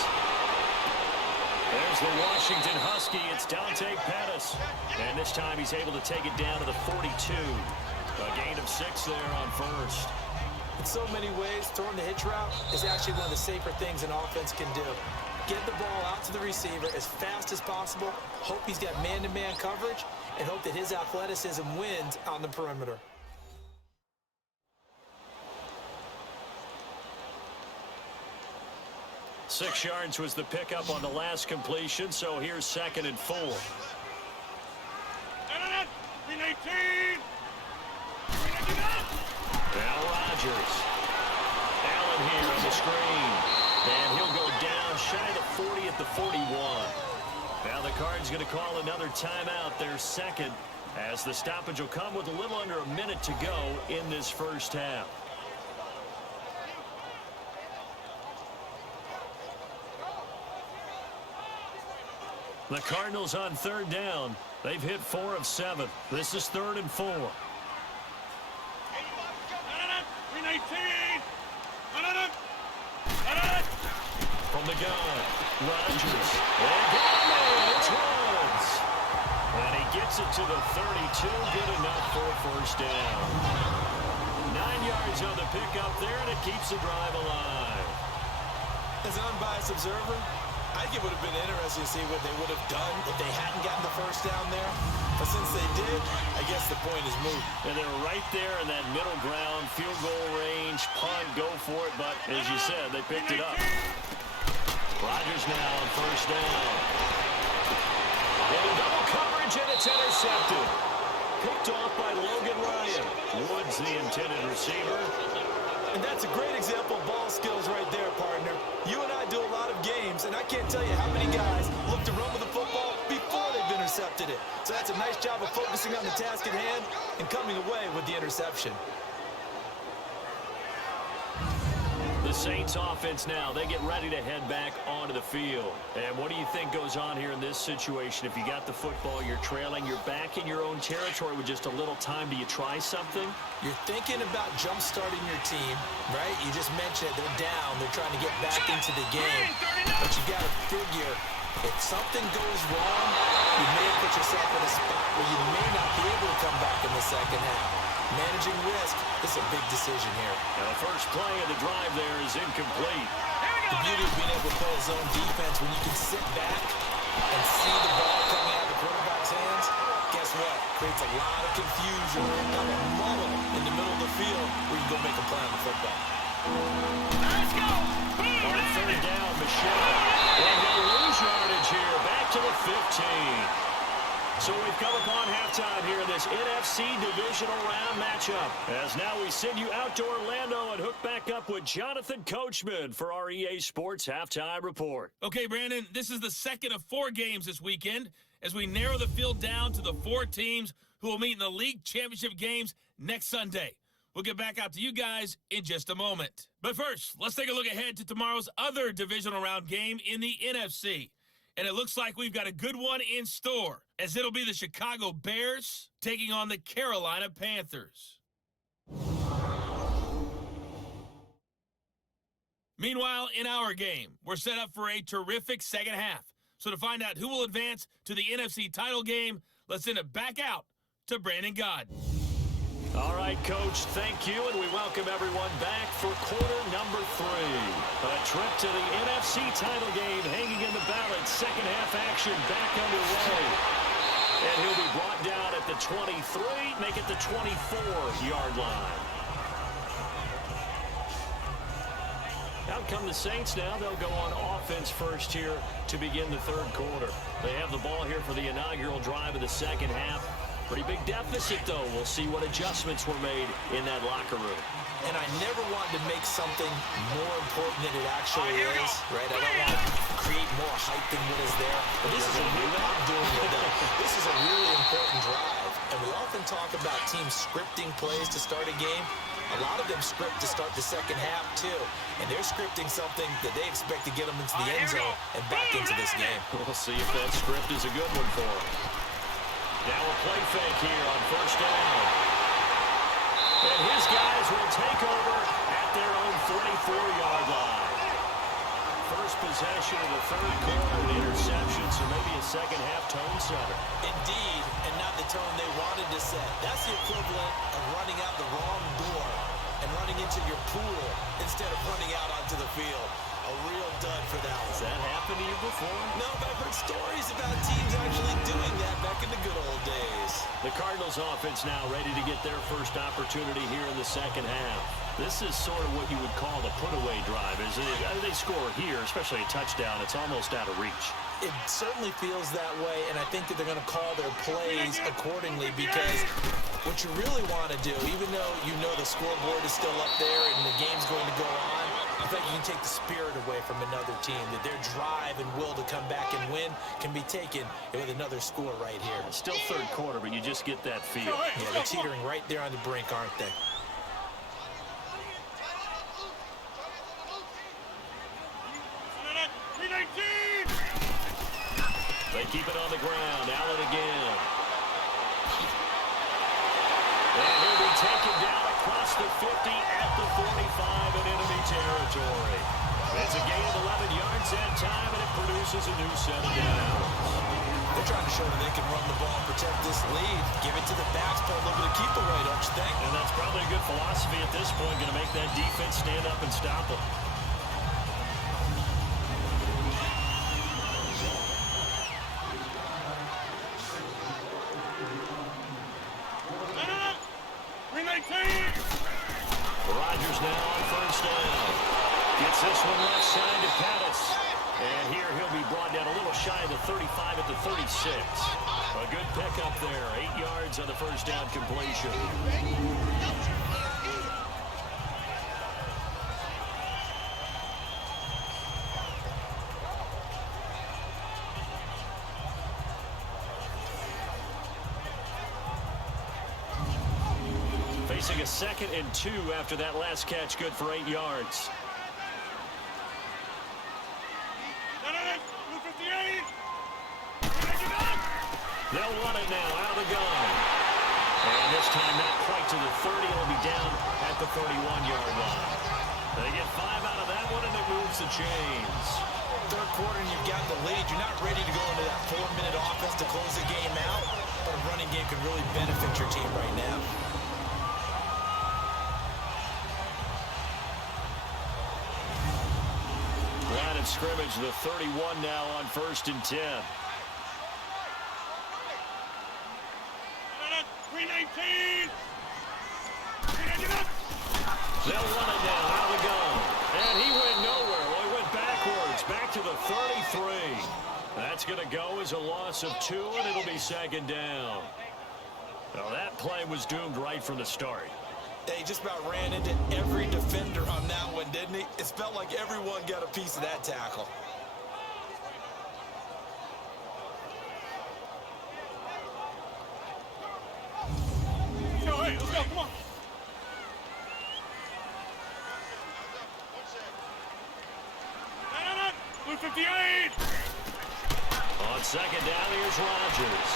There's the Washington Husky. It's Dante Pettis. And this time he's able to take it down to the 42. A gain of 6 there on first. In so many ways, throwing the hitch route is actually one of the safer things an offense can do. Get the ball out to the receiver as fast as possible, hope he's got man-to-man coverage, and hope that his athleticism wins on the perimeter. Six yards was the pickup on the last completion, so here's 2nd and 4. 3-19. Now Rodgers. Allen here on the screen. And he'll go down shy of the 40 at the 41. Now the Cards going to call another timeout, their second, as the stoppage will come with a little under a minute to go in this first half. The Cardinals on third down. They've hit 4 of 7. This is 3rd and 4. 3-19. From the gun, Rodgers. And down there, it's Woods. And he gets it to the 32. Good enough for a first down. 9 yards on the pickup there, and it keeps the drive alive. As an unbiased observer, I think it would have been interesting to see what they would have done if they hadn't gotten the first down there. But since they did, I guess the point is moot. And they're right there in that middle ground, field goal range, punt, go for it. But as you said, they picked it up. Rodgers now on first down. In double coverage, and it's intercepted. Picked off by Logan Ryan. Woods, the intended receiver. And that's a great example of ball skills right there, partner. You and I do a lot of games, and I can't tell you how many guys look to run with the football before they've intercepted it. So that's a nice job of focusing on the task at hand and coming away with the interception. The Saints offense now, they get ready to head back onto the field. And what do you think goes on here in this situation? If you got the football, you're trailing, you're back in your own territory with just a little time. Do you try something? You're thinking about jump-starting your team, right? You just mentioned it. They're down. They're trying to get back into the game. But you got to figure If something goes wrong, you may have put yourself in a spot where you may not be able to come back in the second half. Managing risk is a big decision here. And the first play of the drive there is incomplete. The beauty of being able to play zone defense when you can sit back and see the ball coming out of the quarterback's hands, guess what? Creates a lot of confusion, kind of a muddle in the middle of the field where you can go make a play on the football. Let's go! On third down, Michelle. And they'll lose yardage here, back to the 15. So we've come upon halftime here in this NFC Divisional Round matchup. As now we send you out to Orlando and hook back up with Jonathan Coachman for our EA Sports Halftime Report. Okay, Brandon, this is the second of 4 games this weekend as we narrow the field down to the 4 teams who will meet in the league championship games next Sunday. We'll get back out to you guys in just a moment. But first, let's take a look ahead to tomorrow's other divisional round game in the NFC. And it looks like we've got a good one in store, as it'll be the Chicago Bears taking on the Carolina Panthers. Meanwhile, in our game, we're set up for a terrific second half. So to find out who will advance to the NFC title game, let's send it back out to Brandon God. All right, Coach, thank you, and we welcome everyone back for quarter number 3. A trip to the NFC title game hanging in the balance. Second half action back underway. And he'll be brought down at the 23, make it the 24-yard line. Out come the Saints now. They'll go on offense first here to begin the third quarter. They have the ball here for the inaugural drive of the second half. Pretty big deficit, though. We'll see what adjustments were made in that locker room. And I never wanted to make something more important than it actually is, right? I don't want to create more hype than what is there. But this is a really, I'm doing it though. This is a really important drive. And we often talk about teams scripting plays to start a game. A lot of them script to start the second half, too. And they're scripting something that they expect to get them into the end zone and back into this game. We'll see if that script is a good one for them. Now a play fake here on first down. And his guys will take over at their own 44-yard line. First possession of the third quarter, an interception, so maybe a second-half tone setter. Indeed, and not the tone they wanted to set. That's the equivalent of running out the wrong door and running into your pool instead of running out onto the field. A real dud for that one. Has that happened to you before? No, but I've heard stories about teams actually doing that back in the good old days. The Cardinals offense now ready to get their first opportunity here in the second half. This is sort of what you would call the put-away drive, isn't it? They score here, especially a touchdown. It's almost out of reach. It certainly feels that way, and I think that they're going to call their plays accordingly because what you really want to do, even though you know the scoreboard is still up there and the game's going to go on, I think you can take the spirit away from another team, that their drive and will to come back and win can be taken with another score right here. Still third quarter, but you just get that feel. Yeah, they're teetering right there on the brink, aren't they? They keep it on the ground. Allen again. And he'll be taken down across the 50 at the 45 in enemy territory. It's a gain of 11 yards that time, and it produces a new set of downs. They're trying to show that they can run the ball and protect this lead. Give it to the backs, play a little bit of keep away, don't you think? And that's probably a good philosophy at this point, going to make that defense stand up and stop them. Rodgers now on first down. Gets this one left side to Pettis. And here he'll be brought down a little shy of the 35 at the 36. A good pickup there. 8 yards on the first down completion. Facing a 2nd and 2 after that last catch, good for 8 yards. They'll run it now out of the gun. And this time not quite to the 30. It'll be down at the 31-yard line. They get 5 out of that one, and it moves the chains. third quarter and you've got the lead, you're not ready to go into that 4-minute offense to close the game out, but a running game can really benefit your team right now. Line of scrimmage, the 31 now on 1st and 10. 319. They'll run it now out of the gun. And he went nowhere. Well, he went backwards, back to the 33. That's going to go as a loss of 2, and it'll be 2nd down. Now, that play was doomed right from the start. He just about ran into every defender on that one, didn't he? It felt like everyone got a piece of that tackle. Yo, hey, let's go, come on. 58. On 2nd down, here's Rodgers.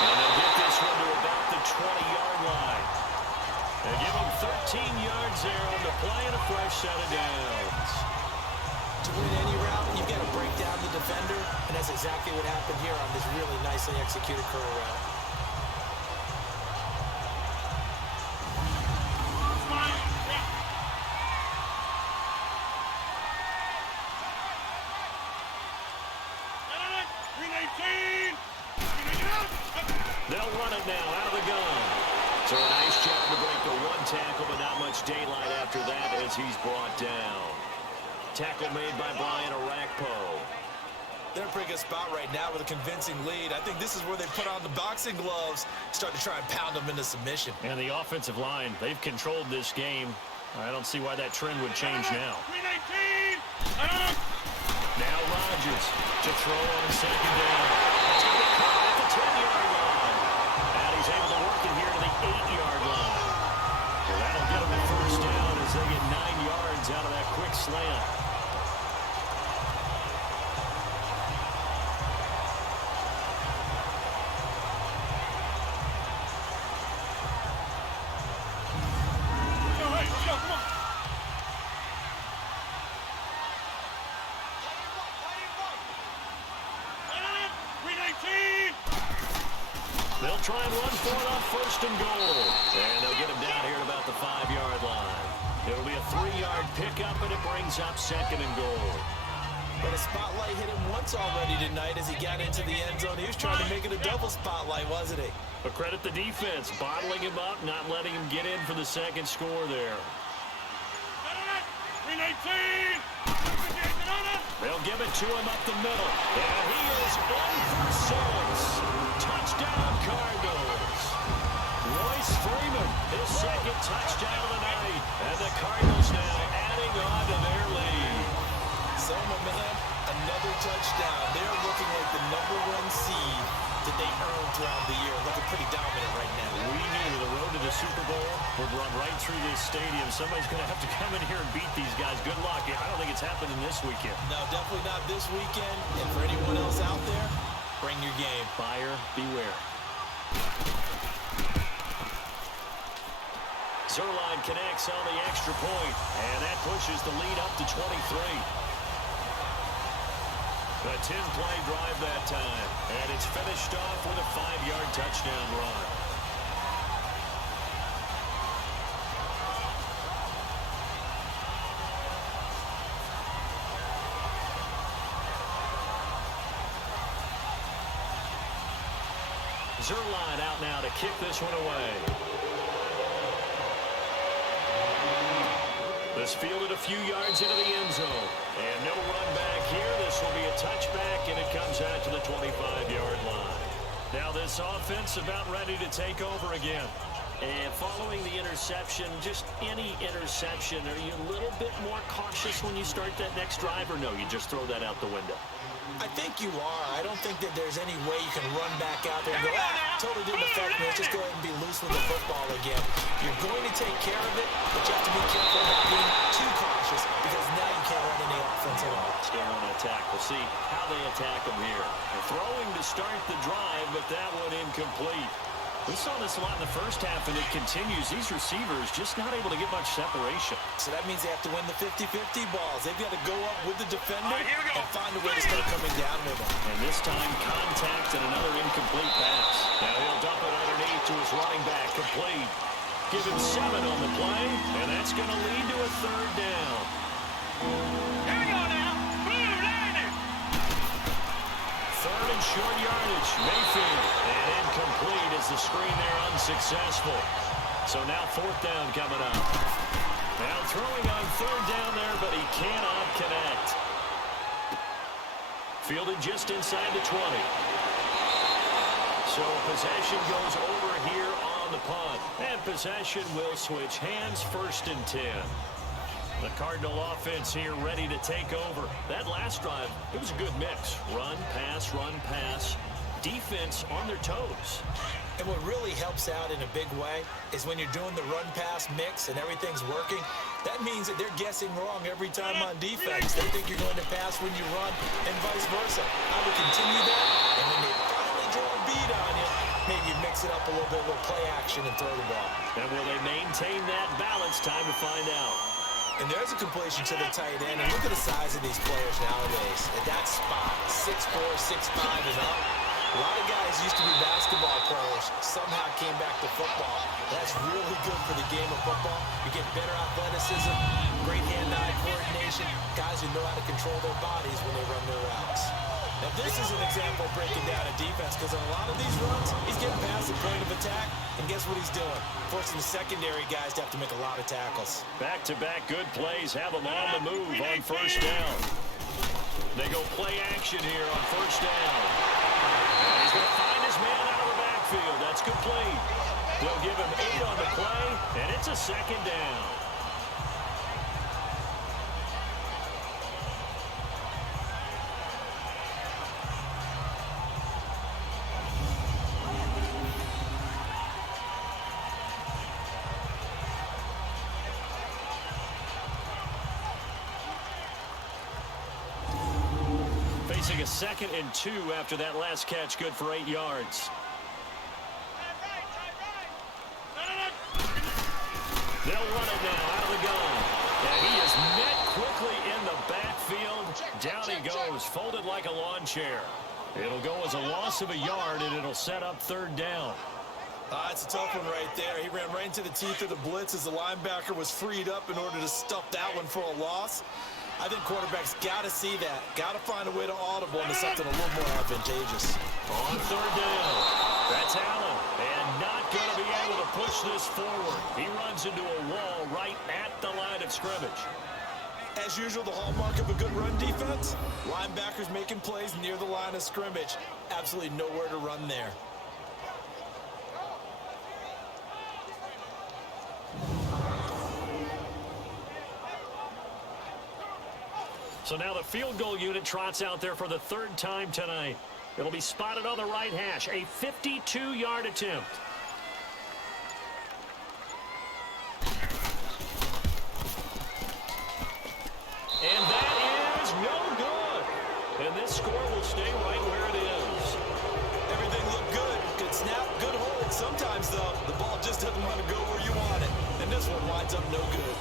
And they'll get this one to about the 20-yard line. They give him 13 yards there on the play and a fresh set of downs. To win any route, you've got to break down the defender, and that's exactly what happened here on this really nicely executed curl route. They'll run it now out of the gun. So a nice job to break the 1 tackle, but not much daylight after that as he's brought down. Tackle made by Brian Orakpo. They're in a pretty good spot right now with a convincing lead. I think this is where they put on the boxing gloves, start to try and pound them into submission. And the offensive line, they've controlled this game. I don't see why that trend would change now. 319. Now Rodgers to throw on 2nd down. It's going to be caught at the 10-yard line. And he's able to work it here to the 8-yard line. So that'll get him the 1st down as they get 9 yards out of that quick slant. Yo, hey, let's go, come on. 319. They'll try and run for it on 1st and goal. And they'll get him down here at about the 5-yard line. It'll be a 3-yard pickup, and it brings up 2nd and goal. But a spotlight hit him once already tonight as he got into the end zone. He was trying to make it a double spotlight, wasn't he? But credit the defense, bottling him up, not letting him get in for the 2nd score there. 319. They'll give it to him up the middle. And he is in for 6. Touchdown, Cardinals. Royce Freeman, his 2nd touchdown of the night. And the Cardinals now adding on to their lead. So, my man, another touchdown. They're looking like the #1 seed that they earned throughout the year. Looking pretty dominant right now. We knew the road to the Super Bowl would run right through this stadium. Somebody's going to have to come in here and beat these guys. Good luck. I don't think it's happening this weekend. No, definitely not this weekend. And for anyone else out there, bring your game. Buyer beware. Zerline connects on the extra point, and that pushes the lead up to 23. A 10-play drive that time, and it's finished off with a 5-yard touchdown run. Zerline out now to kick this one away. This fielded a few yards into the end zone. And no run back here. This will be a touchback, and it comes out to the 25-yard line. Now this offense about ready to take over again. And following the interception, just any interception, are you a little bit more cautious when you start that next drive, or no, you just throw that out the window? I think you are. I don't think that there's any way you can run back out there and go, totally didn't affect me. Let's just go ahead and be loose with the football again. You're going to take care of it, but you have to be careful about being too cautious because now you can't run any offense at all. Stay on attack. We'll see how they attack them here. They're throwing to start the drive, but that one incomplete. We saw this a lot in the first half, and it continues. These receivers just not able to get much separation. So that means they have to win the 50-50 balls. They've got to go up with the defender here we go. and find a way to start coming down with them. And this time, contact and another incomplete pass. Now he'll dump it underneath to his running back. Complete. Give him 7 on the play, and that's going to lead to a 3rd down. Here we go now. Blue landed. 3rd and short yardage. Mayfield. And incomplete as the screen there unsuccessful. So now 4th down coming up. Now throwing on 3rd down there, but he cannot connect. Fielded just inside the 20. So possession goes over here on the punt. And possession will switch hands, 1st and 10. The Cardinal offense here ready to take over. That last drive, it was a good mix. Run, pass, defense on their toes. And what really helps out in a big way is when you're doing the run-pass mix and everything's working, that means that they're guessing wrong every time on defense. They think you're going to pass when you run and vice versa. I would continue that, and when they finally draw a beat on you, maybe you mix it up a little bit with play action and throw the ball. And will they maintain that balance? Time to find out. And there's a completion to the tight end. And look at the size of these players nowadays. At that spot, 6'4", 6'5", and up. A lot of guys used to be basketball players, somehow came back to football. That's really good for the game of football. You get better athleticism, great hand-eye coordination, guys who know how to control their bodies when they run their routes. Now this is an example of breaking down a defense, because on a lot of these runs, he's getting past the point of attack, and guess what he's doing? Forcing the secondary guys to have to make a lot of tackles. Back-to-back good plays have them on the move on 1st down. They go play action here on 1st down. And he's going to find his man out of the backfield. That's complete. They'll give him 8 on the play, and it's a 2nd down. Facing a 2nd and 2 after that last catch, good for 8 yards. They'll run it now out of the gun. And he is met quickly in the backfield. Down he goes, folded like a lawn chair. It'll go as a loss of a yard, and it'll set up 3rd down. It's a tough one right there. He ran right into the teeth of the blitz as the linebacker was freed up in order to stuff that one for a loss. I think quarterbacks got to see that. Got to find a way to audible into something a little more advantageous. On 3rd down, that's Allen. And not going to be able to push this forward. He runs into a wall right at the line of scrimmage. As usual, the hallmark of a good run defense, linebackers making plays near the line of scrimmage. Absolutely nowhere to run there. So now the field goal unit trots out there for the 3rd time tonight. It'll be spotted on the right hash, a 52-yard attempt. And that is no good. And this score will stay right where it is. Everything looked good. Good snap, good hold. Sometimes, though, the ball just doesn't want to go where you want it. And this one winds up no good.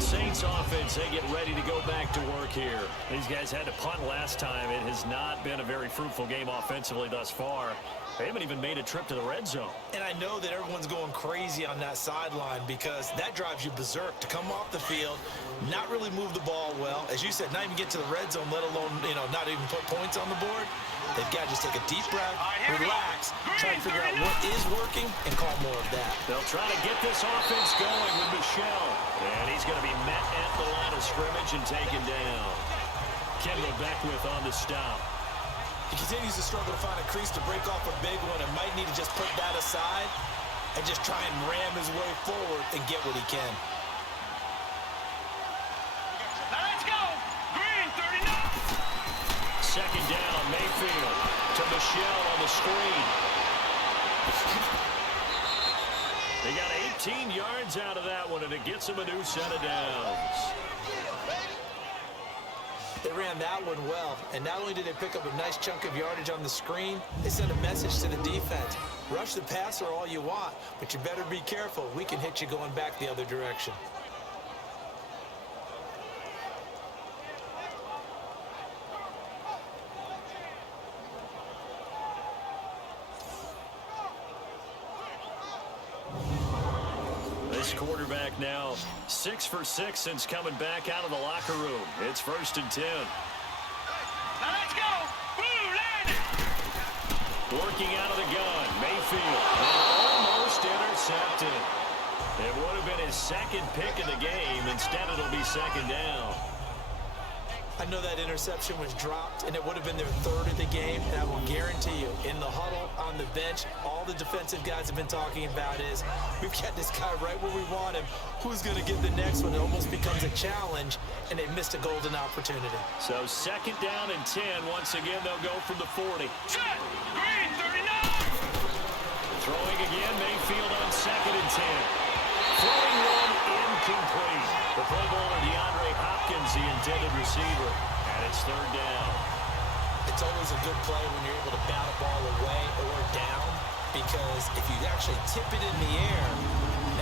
Saints offense, they get ready to go back to work here. These guys had to punt last time. It has not been a very fruitful game offensively thus far. They haven't even made a trip to the red zone. And I know that everyone's going crazy on that sideline because that drives you berserk to come off the field, not really move the ball well. As you said, not even get to the red zone, let alone, not even put points on the board. They've got to just take a deep breath, relax, try to figure out what is working, and call more of that. They'll try to get this offense going with Michel. And he's going to be met at the line of scrimmage and taken down. Kendall Beckwith on the stop. He continues to struggle to find a crease to break off a big one and might need to just put that aside and just try and ram his way forward and get what he can. Let's go. Green 39. 2nd down, Mayfield to Michel on the screen. They got 18 yards out of that one, and it gets him a new set of downs. They ran that one well, and not only did they pick up a nice chunk of yardage on the screen, they sent a message to the defense. Rush the passer all you want, but you better be careful. We can hit you going back the other direction. This quarterback now 6 for 6 since coming back out of the locker room. It's 1st and 10. Now let's go. Blue line. Working out of the gun, Mayfield. And almost intercepted. It would have been his second pick of the game. Instead, it'll be 2nd down. I know that interception was dropped, and it would have been their 3rd of the game, and I will guarantee you, in the huddle, on the bench, all the defensive guys have been talking about is, we've got this guy right where we want him. Who's going to get the next one? It almost becomes a challenge, and they missed a golden opportunity. So 2nd down and 10. Once again, they'll go from the 40. Set. Green 39. Throwing again, Mayfield on 2nd and 10. Throwing one incomplete. The play bowler, DeAndre Hopkins, the intended receiver. And it's 3rd down. It's always a good play when you're able to bat a ball away or down, because if you actually tip it in the air,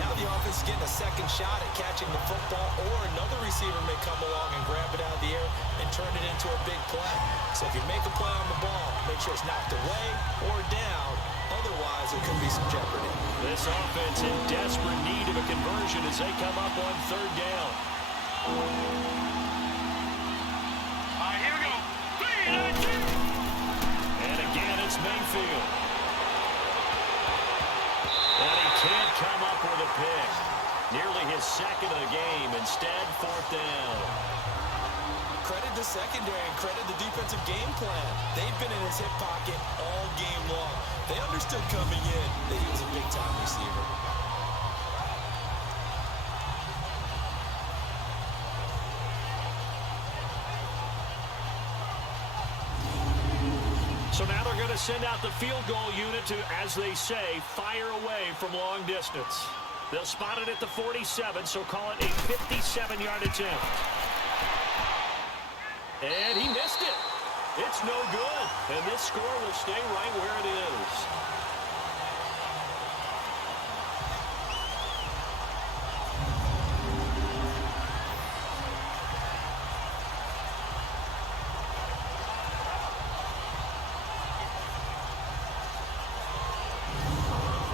now the offense is getting a second shot at catching the football, or another receiver may come along and grab it out of the air and turn it into a big play. So if you make a play on the ball, make sure it's knocked away or down. Otherwise, there could be some jeopardy. This offense in desperate need of a conversion as they come up on 3rd down. All right, here we go. 3-19. And again, it's Mayfield. And he can't come up with a pick. Nearly his 2nd of the game. Instead, 4th down. Credit the secondary and credit the defensive game plan. They've been in his hip pocket all game long. They understood coming in that he was a big-time receiver. So now they're going to send out the field goal unit to, as they say, fire away from long distance. They'll spot it at the 47, so call it a 57-yard attempt. And he missed it. It's no good. And this score will stay right where it is.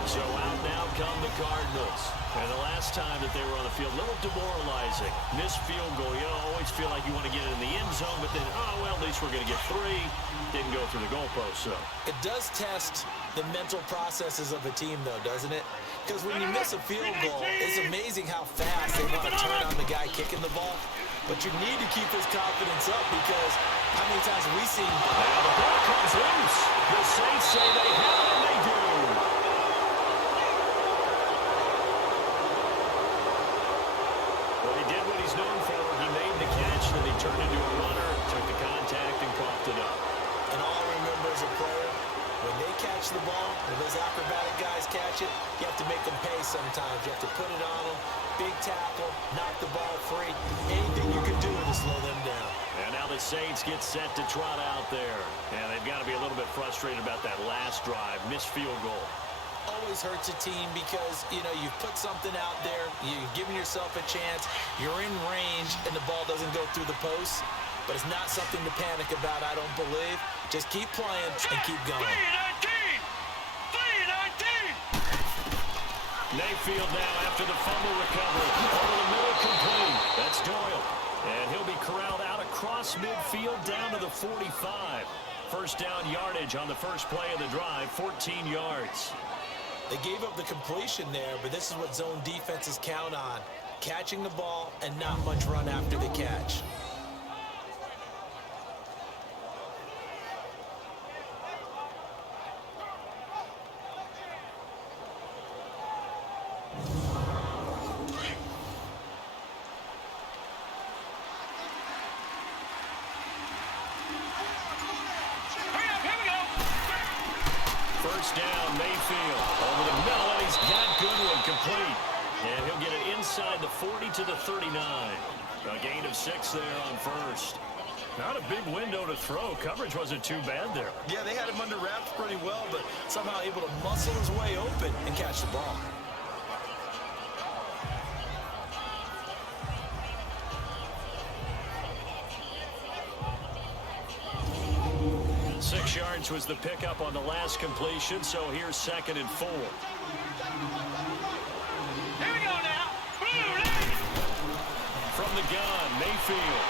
So out now come the Cardinals. And the last time that they were on the field, a little demoralizing. Missed field goal. You always feel like you want to get it in the end zone, but then, oh, well, at least we're going to get 3. Didn't go through the goalpost, so. It does test the mental processes of a team, though, doesn't it? Because when you miss a field goal, it's amazing how fast they want to turn on the guy kicking the ball. But you need to keep his confidence up, because how many times have we seen... Now the ball comes loose. The Saints say they have it, and they do. Known for. He made the catch, then he turned into a runner, took the contact, and coughed it up. And all I remember as a player, when they catch the ball, when those acrobatic guys catch it, you have to make them pay sometimes. You have to put it on them, big tackle, knock the ball free. Anything you can do to slow them down. And now the Saints get set to trot out there. And they've got to be a little bit frustrated about that last drive, missed field goal. Always hurts a team because, you know, you've put something out there, you've given yourself a chance, you're in range, and the ball doesn't go through the post. But it's not something to panic about, I don't believe. Just keep playing and keep going. 3-19. Mayfield now after the fumble recovery. Over the middle, complete. That's Doyle. And he'll be corralled out across midfield down to the 45. First down yardage on the first play of the drive, 14 yards. They gave up the completion there, but this is what zone defenses count on. Catching the ball and not much run after the catch. First down, Mayfield. Over the middle, and he's got Goodwin complete. And he'll get it inside the 40 to the 39. A gain of 6 there on first. Not a big window to throw. Coverage wasn't too bad there. Yeah, they had him under wraps pretty well, but somehow able to muscle his way open and catch the ball. Six yards was the pickup on the last completion, so here's 2nd and 4. Here we go now. From the gun, Mayfield.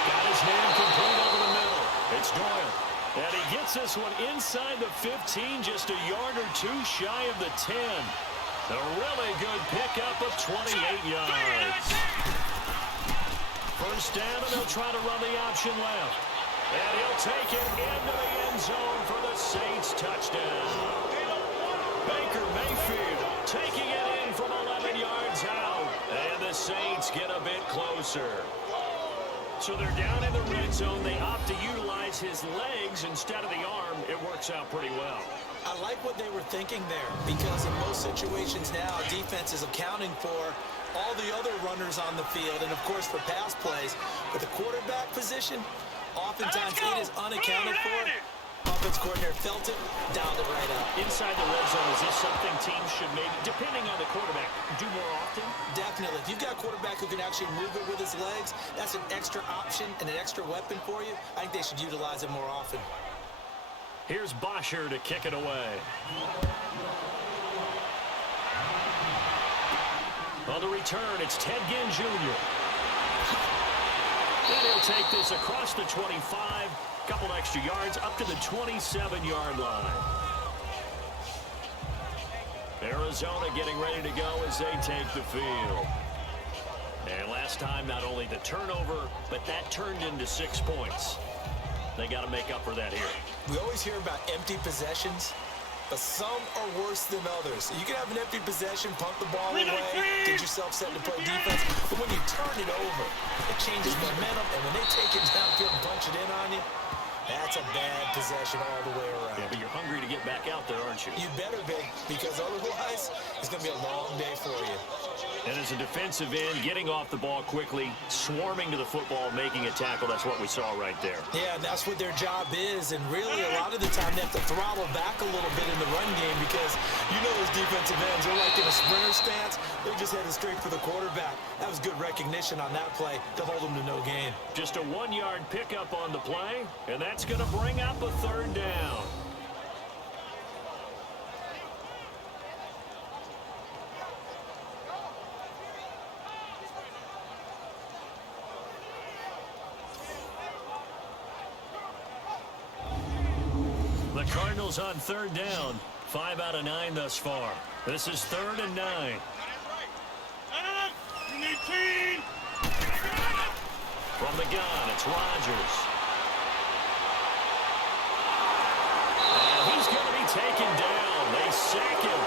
Got his man complete over the middle. It's Doyle. And he gets this one inside the 15, just a yard or two shy of the 10. A really good pickup of 28 yards. First down, and they'll try to run the option left. And he'll take it into the end zone for the Saints touchdown. Baker Mayfield taking it in from 11 yards out. And the Saints get a bit closer. So they're down in the red zone. They opt to utilize his legs instead of the arm. It works out pretty well. I like what they were thinking there, because in most situations now, defense is accounting for all the other runners on the field and, of course, for pass plays. But the quarterback position, oftentimes it is unaccounted for. Offense coordinator felt it, dialed it right up. Inside the red zone, is this something teams should maybe, depending on the quarterback, do more often? Definitely. If you've got a quarterback who can actually move it with his legs, that's an extra option and an extra weapon for you. I think they should utilize it more often. Here's Bosher to kick it away. On the return, it's Ted Ginn Jr. And he'll take this across the 25, couple extra yards, up to the 27-yard line. Arizona getting ready to go as they take the field. And last time, not only the turnover, but that turned into 6 points. They got to make up for that here. We always hear about empty possessions, but some are worse than others. You can have an empty possession, pump the ball away, get yourself set to play defense, but when you turn it over, it changes momentum, and when they take it downfield and punch it in on you, that's a bad possession all the way around. Yeah, but you're hungry to get back out there, aren't you? You better be, because otherwise, it's going to be a long day for you. And as a defensive end, getting off the ball quickly, swarming to the football, making a tackle, that's what we saw right there. Yeah, that's what their job is, and really a lot of the time they have to throttle back a little bit in the run game, because you know those defensive ends are like in a sprinter stance. They're just headed straight for the quarterback. That was good recognition on that play to hold them to no gain. Just a 1-yard pickup on the play, and that's going to bring up a 3rd down. The Cardinals on 3rd down. 5 out of 9 thus far. This is 3rd and 9. From the gun, it's Rodgers. And he's going to be taken down. They sack him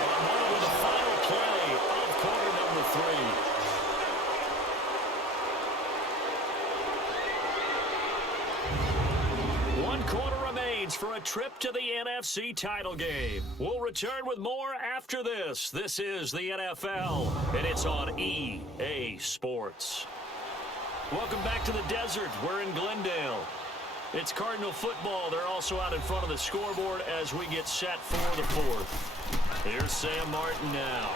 on one of the final play of quarter number 3. For a trip to the NFC title game. We'll return with more after this. This is the NFL, and it's on EA Sports. Welcome back to the desert. We're in Glendale. It's Cardinal football. They're also out in front of the scoreboard as we get set for the 4th. Here's Sam Martin now.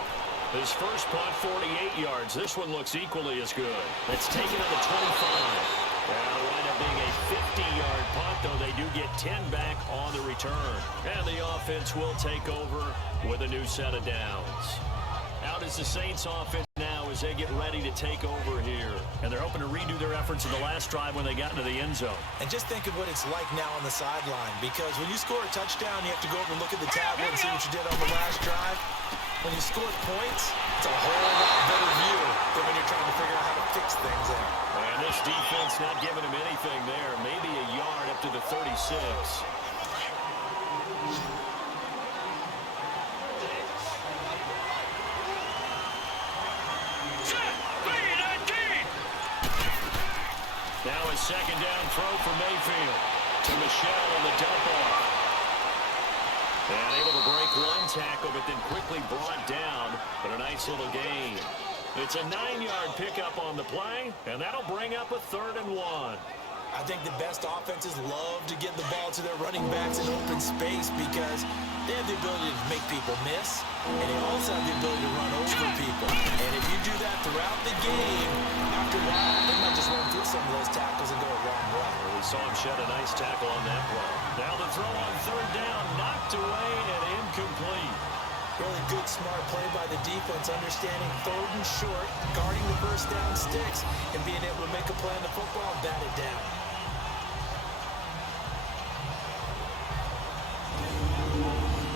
His first punt, 48 yards. This one looks equally as good. It's taken at the 25. That'll wind up being a 50-yard punt, though they do get 10 back on the return. And the offense will take over with a new set of downs. Out is the Saints offense now as they get ready to take over here. And they're hoping to redo their efforts in the last drive when they got into the end zone. And just think of what it's like now on the sideline, because when you score a touchdown, you have to go over and look at the tablet and see what you did on the last drive. When you score points, it's a whole lot better view than when you're trying to figure out how to fix things there. And this defense not giving him anything there. Maybe a yard up to the 36. Now a 2nd down throw for Mayfield to Michelle on the dump off. And able to break one tackle, but then quickly brought down. But a nice little gain. It's a 9-yard pickup on the play, and that'll bring up a 3rd and 1. I think the best offenses love to get the ball to their running backs in open space because they have the ability to make people miss, and they also have the ability to run over people. And if you do that throughout the game, after a while, they might just run through some of those tackles and go a long way. We saw him shed a nice tackle on that play. Now the throw on 3rd down, knocked away and incomplete. Really good, smart play by the defense, understanding 3rd and short, guarding the first down sticks, and being able to make a play on the football and bat it down.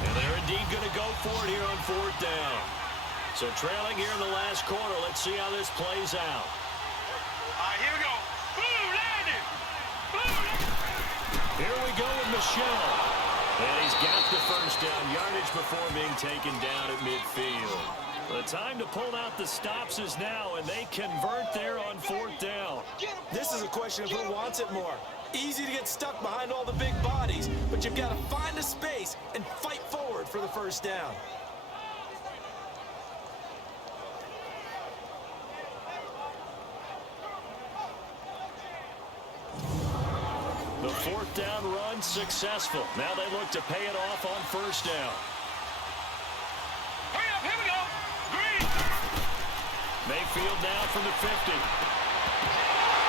And they're indeed going to go for it here on 4th down. So trailing here in the last quarter, let's see how this plays out. All right, here we go. Boom, landed. Boom. Here we go with Michelle. And he's got the first down yardage before being taken down at midfield. The time to pull out the stops is now, and they convert there on 4th down. This is a question of who wants it more. Easy to get stuck behind all the big bodies, but you've got to find a space and fight forward for the first down. The 4th down run successful. Now they look to pay it off on 1st down. Hurry up, here we go. Green. Mayfield now from the 50.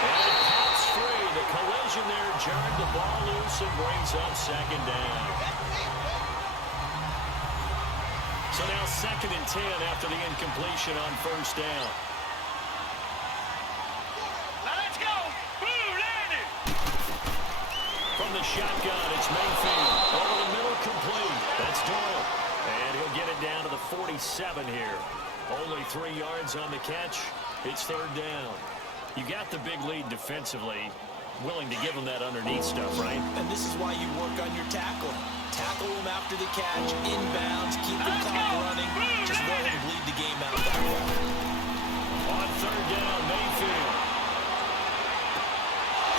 And it pops free. The collision there jarred the ball loose and brings up 2nd down. So now 2nd and 10 after the incompletion on 1st down. Now let's go. Boom, landed. From the shotgun, it's Mayfield. Over the middle, complete. That's Doyle. And he'll get it down to the 47 here. Only 3 yards on the catch. It's 3rd down. You got the big lead defensively. Willing to give them that underneath stuff, right? And this is why you work on your tackle. Tackle them after the catch, inbounds, keep the clock running. Just let him bleed the game out that way. On 3rd down, Mayfield.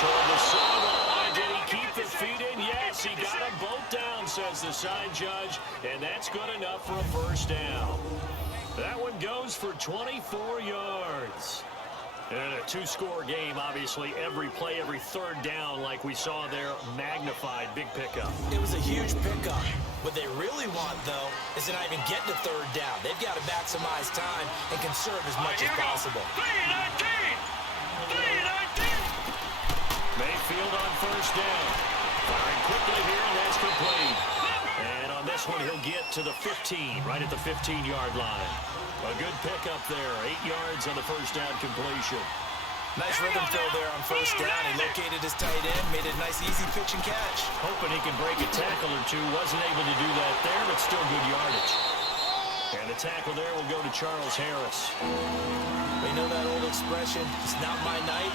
Toward the sideline. Did he keep the feet in? Yes, he got them both down, says the side judge. And that's good enough for a 1st down. That one goes for 24 yards. In a 2-score game, obviously, every play, every 3rd down, like we saw there, magnified, big pickup. It was a huge pickup. What they really want, though, is to not even get to 3rd down. They've got to maximize time and conserve as much as possible. 3-19. 3-19. Mayfield on 1st down. Firing quickly here, and that's complete. And on this one, he'll get to the 15, right at the 15-yard line. A good pickup there, 8 yards on the 1st down completion. Nice rhythm throw there on 1st down. He located his tight end, made a nice easy pitch and catch. Hoping he can break a tackle or two. Wasn't able to do that there, but still good yardage. And the tackle there will go to Charles Harris. We know that old expression, it's not my night.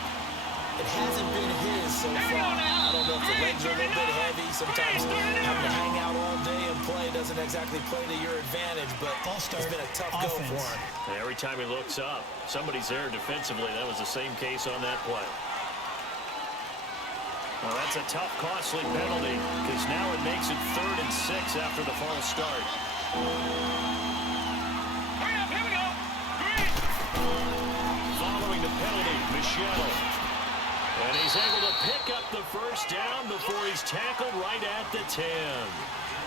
It hasn't been his so far. I don't know if the legs are a little bit heavy. Sometimes having to hang out all day and play doesn't exactly play to your advantage, but it's been a tough go for him. And every time he looks up, somebody's there defensively. That was the same case on that play. Well, that's a tough, costly penalty because now it makes it 3rd and 6 after the false start. Hurry up, here we go. Green. Following the penalty, Michelle. And he's able to pick up the first down before he's tackled right at the 10.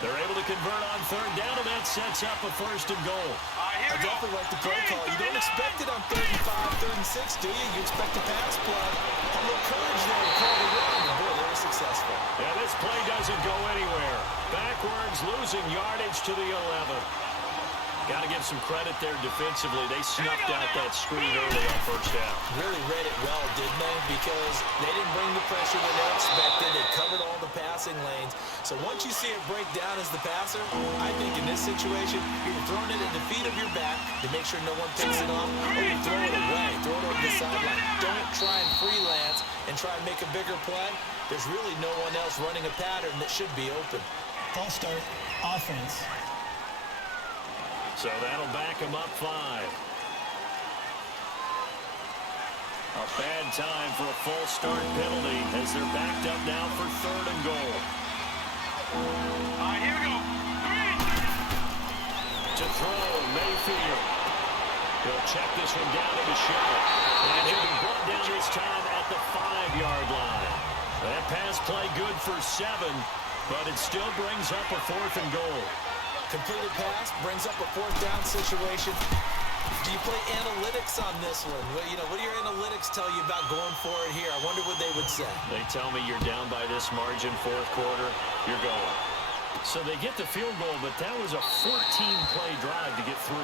They're able to convert on 3rd down, and that sets up a 1st and goal. I definitely like the play call. You don't expect it on 3rd and 5, 3rd and 6, do you? You expect a pass play. A little courage there to call the run. Boy, they were successful. Yeah, this play doesn't go anywhere. Backwards, losing yardage to the 11. Got to give some credit there defensively. They snuffed out that screen early on 1st down. Really read it well, didn't they? Because they didn't bring the pressure that they expected. They covered all the passing lanes. So once you see it break down as the passer, I think in this situation, you're throwing it at the feet of your back to make sure no one picks it off, or you throw it away, throw it over the sideline. Don't try and freelance and try and make a bigger play. There's really no one else running a pattern that should be open. False start, offense. So that'll back him up 5. A bad time for a false start penalty as they're backed up now for 3rd and goal. All right, here we go. Green. To throw, Mayfield. He'll check this one down to Michelle. And he'll be brought down this time at the 5-yard line. That pass play good for 7, but it still brings up a 4th and goal. Completed pass brings up a 4th down situation. Do you play analytics on this one? What do your analytics tell you about going for it here? I wonder what they would say. They tell me you're down by this margin, 4th quarter, you're going. So they get the field goal, but that was a 14-play drive to get 3.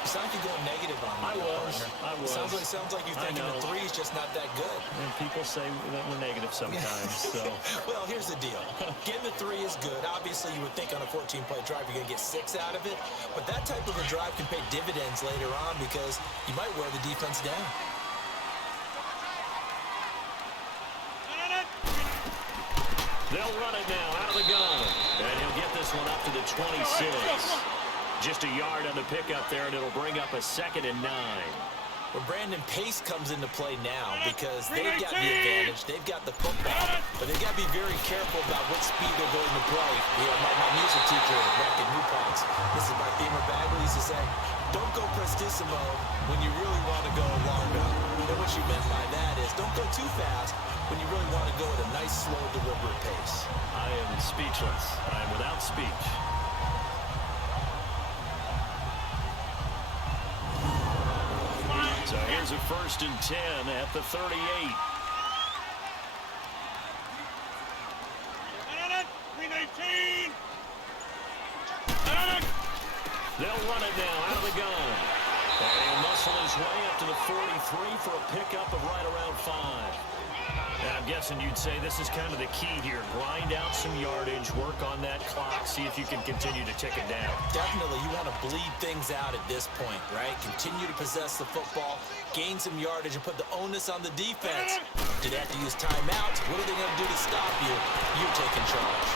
You sound like you're going negative on me. I was. Sounds like you're thinking the 3 is just not that good. And people say that we're negative sometimes. So. Well, here's the deal. Getting the 3 is good. Obviously, you would think on a 14-play drive you're going to get 6 out of it. But that type of a drive can pay dividends later on because you might wear the defense down. They'll run it now out of the gun. And he'll get this one up to the 26. Just a yard on the pickup there, and it'll bring up a 2nd and 9. Well, Brandon, pace comes into play now because they've got the advantage. They've got the football, but they've got to be very careful about what speed they're going to play. My music teacher back in New Paltz, this is my Beamer Bagley, used to say, don't go prestissimo when you really want to go largo. And what she meant by that is don't go too fast when you really want to go at a nice, slow, deliberate pace. I am speechless. I am without speech. So here's a 1st and 10 at the 38. They'll run it now out of the gun. And he'll muscle his way up to the 43 for a pickup of right around 5. And I'm guessing you'd say this is kind of the key here. Grind out some yardage, work on that clock, see if you can continue to tick it down. Definitely, you want to bleed things out at this point, right? Continue to possess the football, gain some yardage, and put the onus on the defense. Do they have to use timeouts? What are they going to do to stop you? You're taking charge.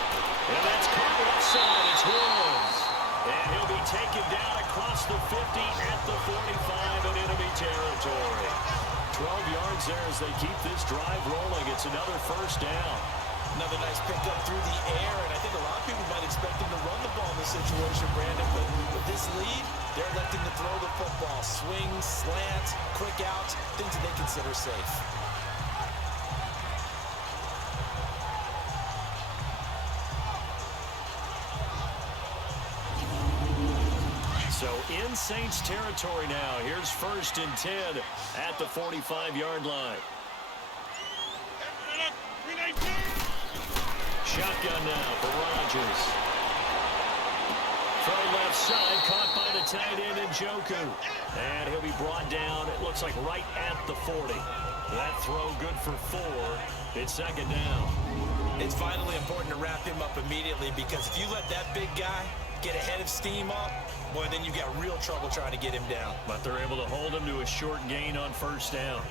And that's caught offside. It's Williams. And he'll be taken down across the 50 at the 45 in enemy territory. 12 yards there as they keep this drive rolling. It's another 1st down. Another nice pickup through the air, and I think a lot of people might expect him to run the ball in this situation, Brandon, but with this lead, they're electing to throw the football. Swings, slants, quick outs, things that they consider safe. So in Saints territory now. Here's 1st and 10 at the 45-yard line. Shotgun now for Rodgers. From left side, caught by the tight end Njoku. And he'll be brought down, it looks like right at the 40. That throw good for 4. It's 2nd down. It's vitally important to wrap him up immediately because if you let that big guy get ahead of steam up, boy, then you've got real trouble trying to get him down. But they're able to hold him to a short gain on 1st down.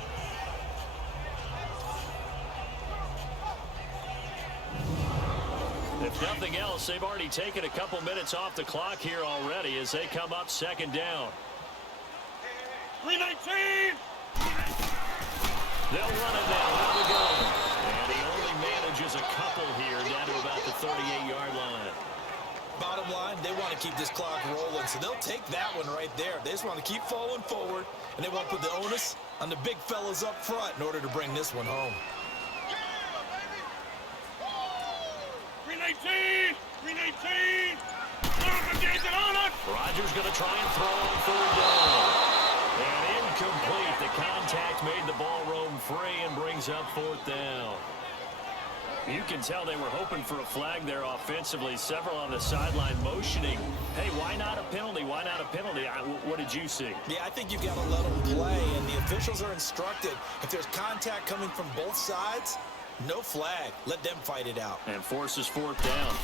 If nothing else, they've already taken a couple minutes off the clock here already as they come up 2nd down. 319! They'll run it now out of the gun. And he only manages a couple here down to about the 38-yard line. Bottom line, they want to keep this clock rolling, so they'll take that one right there. They just want to keep falling forward, and they want to put the onus on the big fellas up front in order to bring this one home. 319! 319! Rodgers going to try and throw on 3rd down. And incomplete. The contact made the ball roam free and brings up 4th down. You can tell they were hoping for a flag there offensively. Several on the sideline motioning. Hey, why not a penalty? Why not a penalty? What did you see? Yeah, I think you've got to let them play, and the officials are instructed. If there's contact coming from both sides, no flag. Let them fight it out. And forces 4th down.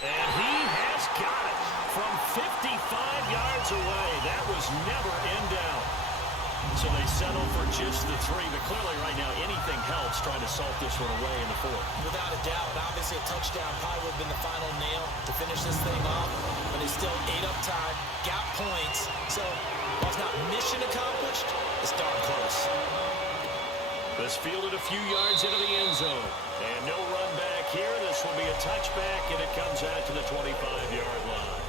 And he has got it from 55 yards away. That was never in doubt. So they settle for just the 3, but clearly right now anything helps trying to salt this one away in the 4th. Without a doubt, obviously a touchdown probably would have been the final nail to finish this thing off, but they still ate up time, got points. So while it's not mission accomplished, it's darn close. This fielded a few yards into the end zone. And no run back here. This will be a touchback, and it comes out to the 25-yard line.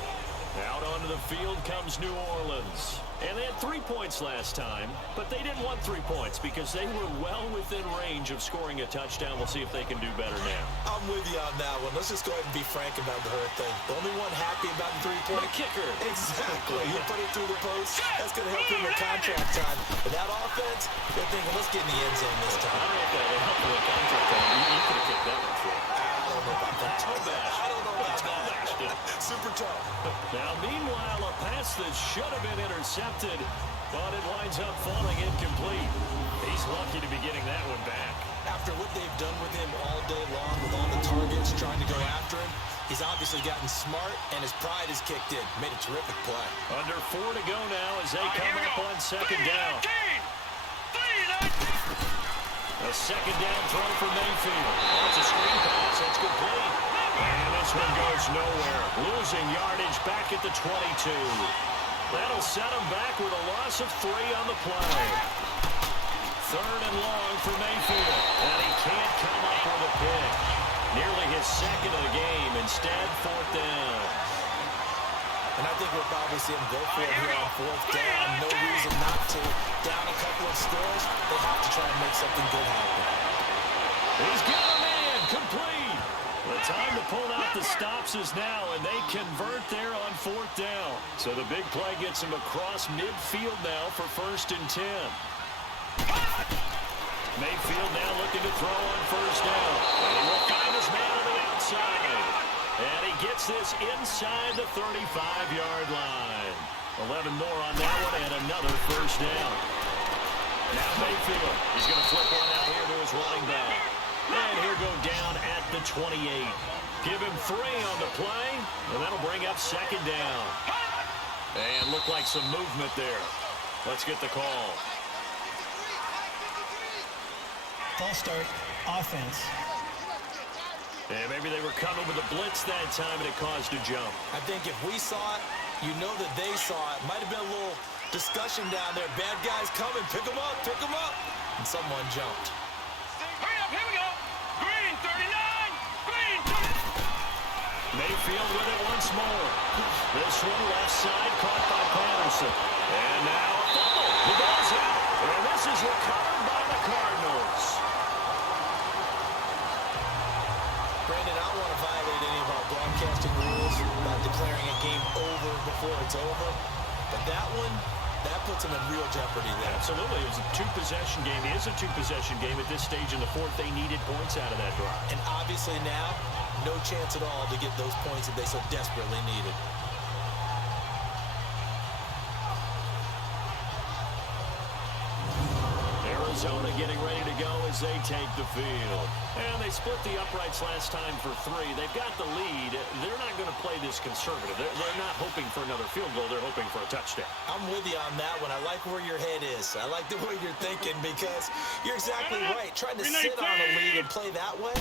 Now Out onto the field comes New Orleans. And they had 3 points last time, but they didn't want 3 points because they were well within range of scoring a touchdown. We'll see if they can do better now. I'm with you on that one. Let's just go ahead and be frank about the whole thing. The only one happy about the 3-point kicker. Exactly. You put it through the post. That's going to help him with contract time. But that offense, they're thinking, let's get in the end zone this time. I don't know if that will help with contract time. You could have kicked that one for. I don't know about that. Toe bash. I don't know about that. Super tough. Now, meanwhile, a pass that should have been intercepted, but it winds up falling incomplete. He's lucky to be getting that one back. After what they've done with him all day long, with all the targets trying to go after him, he's obviously gotten smart, and his pride has kicked in. Made a terrific play. Under 4 to go now as they come up on second down. A second down throw for Mayfield. That's a screen pass. That's complete. And this one goes nowhere. Losing yardage back at the 22. That'll set him back with a loss of 3 on the play. 3rd and long for Mayfield. And he can't come up with a pick. Nearly his second of the game. Instead, 4th down. And I think we'll probably see him go for it here on 4th down. No reason not to. Down a couple of scores, they have to try and make something good happen. He's got a man. Complete. The time to pull out the stops is now, and they convert there on 4th down. So the big play gets him across midfield now for 1st and 10. Mayfield now looking to throw on 1st down. And he will find his man on the outside. And he gets this inside the 35-yard line. 11 more on that one, and another 1st down. Now Mayfield, he's going to flip one out here to his running back. And he'll go down at the 28. Give him 3 on the play, and that'll bring up 2nd down. And look like some movement there. Let's get the call. False start, offense. And maybe they were coming with a blitz that time, and it caused a jump. I think if we saw it, you know that they saw it. Might have been a little discussion down there. Bad guys coming. Pick them up. Pick them up. And someone jumped. Hurry up, here we go. Green 39. Green 30. Mayfield with it once more. This one left side caught by Patterson. And now a fumble. The ball's out. And this is recovered by the Cardinals. Brandon, I don't want to violate any of our broadcasting rules about declaring a game over before it's over. But that one, that puts them in real jeopardy there. Absolutely. It was a 2-possession game. It is a 2-possession game. At this stage in the 4th, they needed points out of that drive. And obviously now, no chance at all to get those points that they so desperately needed. Arizona getting ready to go as they take the field. And they split the uprights last time for 3. They've got the lead. They're not going to play this conservative. They're not hoping for another field goal. They're hoping for a touchdown. I'm with you on that one. I like where your head is. I like the way you're thinking because you're exactly right. Trying to sit on a lead and play that way,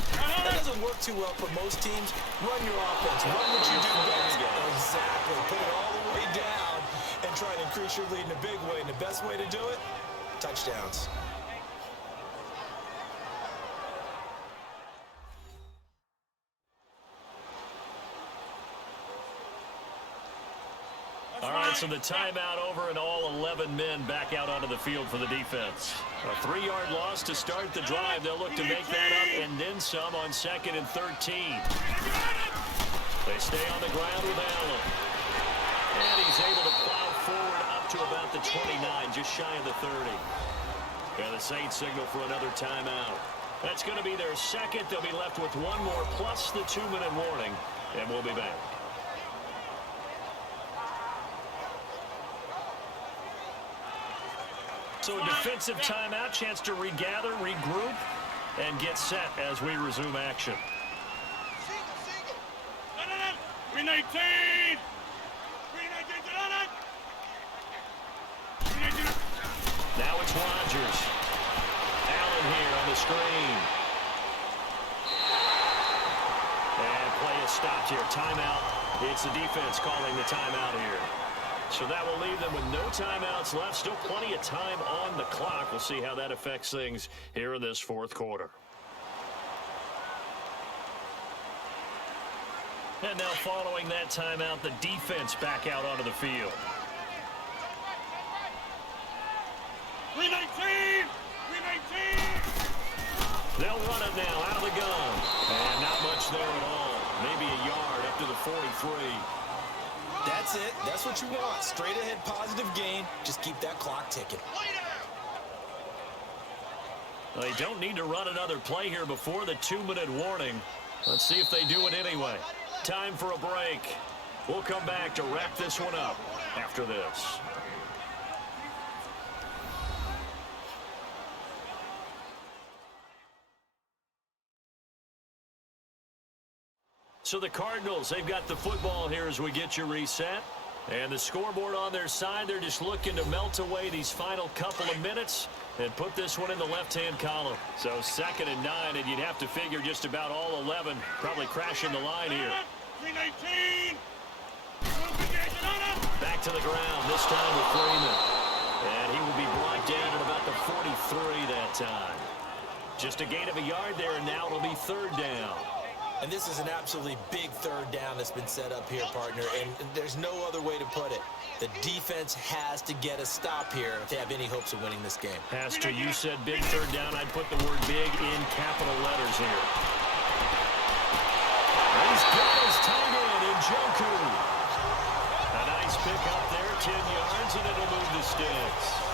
that doesn't work too well for most teams. Run your offense. Run what you do best. Exactly. Put it all the way down and try to increase your lead in a big way. And the best way to do it, touchdowns. All right, so the timeout over and all 11 men back out onto the field for the defense. A 3-yard loss to start the drive. They'll look to make that up and then some on 2nd and 13. They stay on the ground with Allen. And he's able to plow forward up to about the 29, just shy of the 30. And the Saints signal for another timeout. That's going to be their second. They'll be left with 1 more plus the 2-minute warning, and we'll be back. So a defensive timeout, chance to regather, regroup, and get set as we resume action. Green 19. Green 19. Now it's Rodgers. Allen here on the screen. And play is stopped here. Timeout. It's the defense calling the timeout here. So that will leave them with no timeouts left. Still plenty of time on the clock. We'll see how that affects things here in this 4th quarter. And now following that timeout, the defense back out onto the field. 319! 319! They'll run it now out of the gun. And not much there at all. Maybe a yard up to the 43. That's it. That's what you want. Straight ahead positive gain. Just keep that clock ticking. They don't need to run another play here before the 2-minute warning. Let's see if they do it anyway. Time for a break. We'll come back to wrap this one up after this. So the Cardinals, they've got the football here as we get you reset. And the scoreboard on their side, they're just looking to melt away these final couple of minutes and put this one in the left-hand column. So 2nd and 9, and you'd have to figure just about all 11 probably crashing the line here. 319! Back to the ground, this time with Freeman. And he will be brought down at about the 43 that time. Just a gain of a yard there, and now it'll be 3rd down. And this is an absolutely big 3rd down that's been set up here, partner, and there's no other way to put it. The defense has to get a stop here if they have any hopes of winning this game. Has to. You said big 3rd down. I'd put the word big in capital letters here. He's got his tight end in Njoku. A nice pick up there, 10 yards, and it'll move the sticks.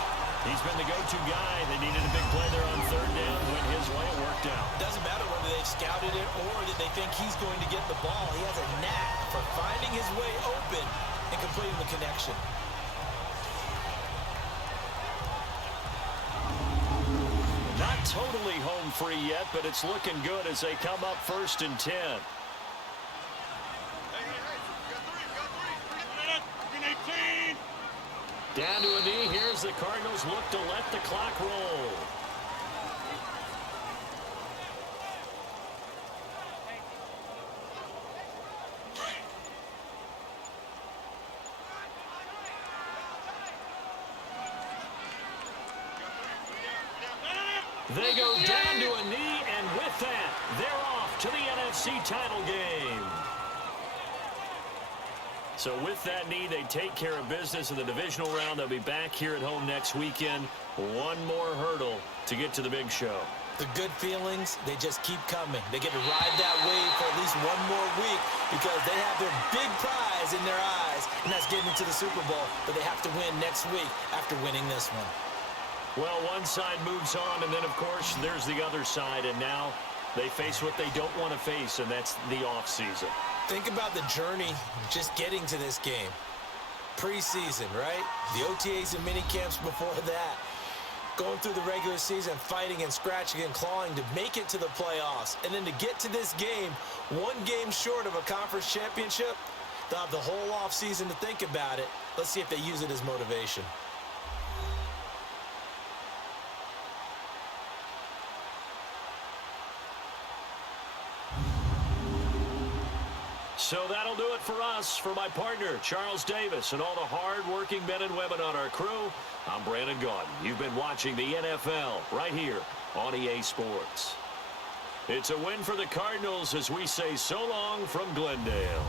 He's been the go-to guy. They needed a big play there on 3rd down. Went his way. It worked out. Doesn't matter whether they've scouted it or that they think he's going to get the ball. He has a knack for finding his way open and completing the connection. Not totally home free yet, but it's looking good as they come up 1st and 10. Down to a knee. Here's the Cardinals look to let the clock roll. They go down to a knee, and with that, they're off to the NFC title game. So with that knee, they take care of business in the divisional round. They'll be back here at home next weekend. One more hurdle to get to the big show. The good feelings, they just keep coming. They get to ride that wave for at least one more week because they have their big prize in their eyes, and that's getting into the Super Bowl. But they have to win next week after winning this one. Well, one side moves on, and then, of course, there's the other side. And now they face what they don't want to face, and that's the offseason. Think about the journey just getting to this game. Preseason, right? The OTAs and mini camps before that. Going through the regular season, fighting and scratching and clawing to make it to the playoffs. And then to get to this game, one game short of a conference championship, they'll have the whole offseason to think about it. Let's see if they use it as motivation. So that'll do it for us. For my partner, Charles Davis, and all the hard-working men and women on our crew, I'm Brandon Gaudin. You've been watching the NFL right here on EA Sports. It's a win for the Cardinals as we say so long from Glendale.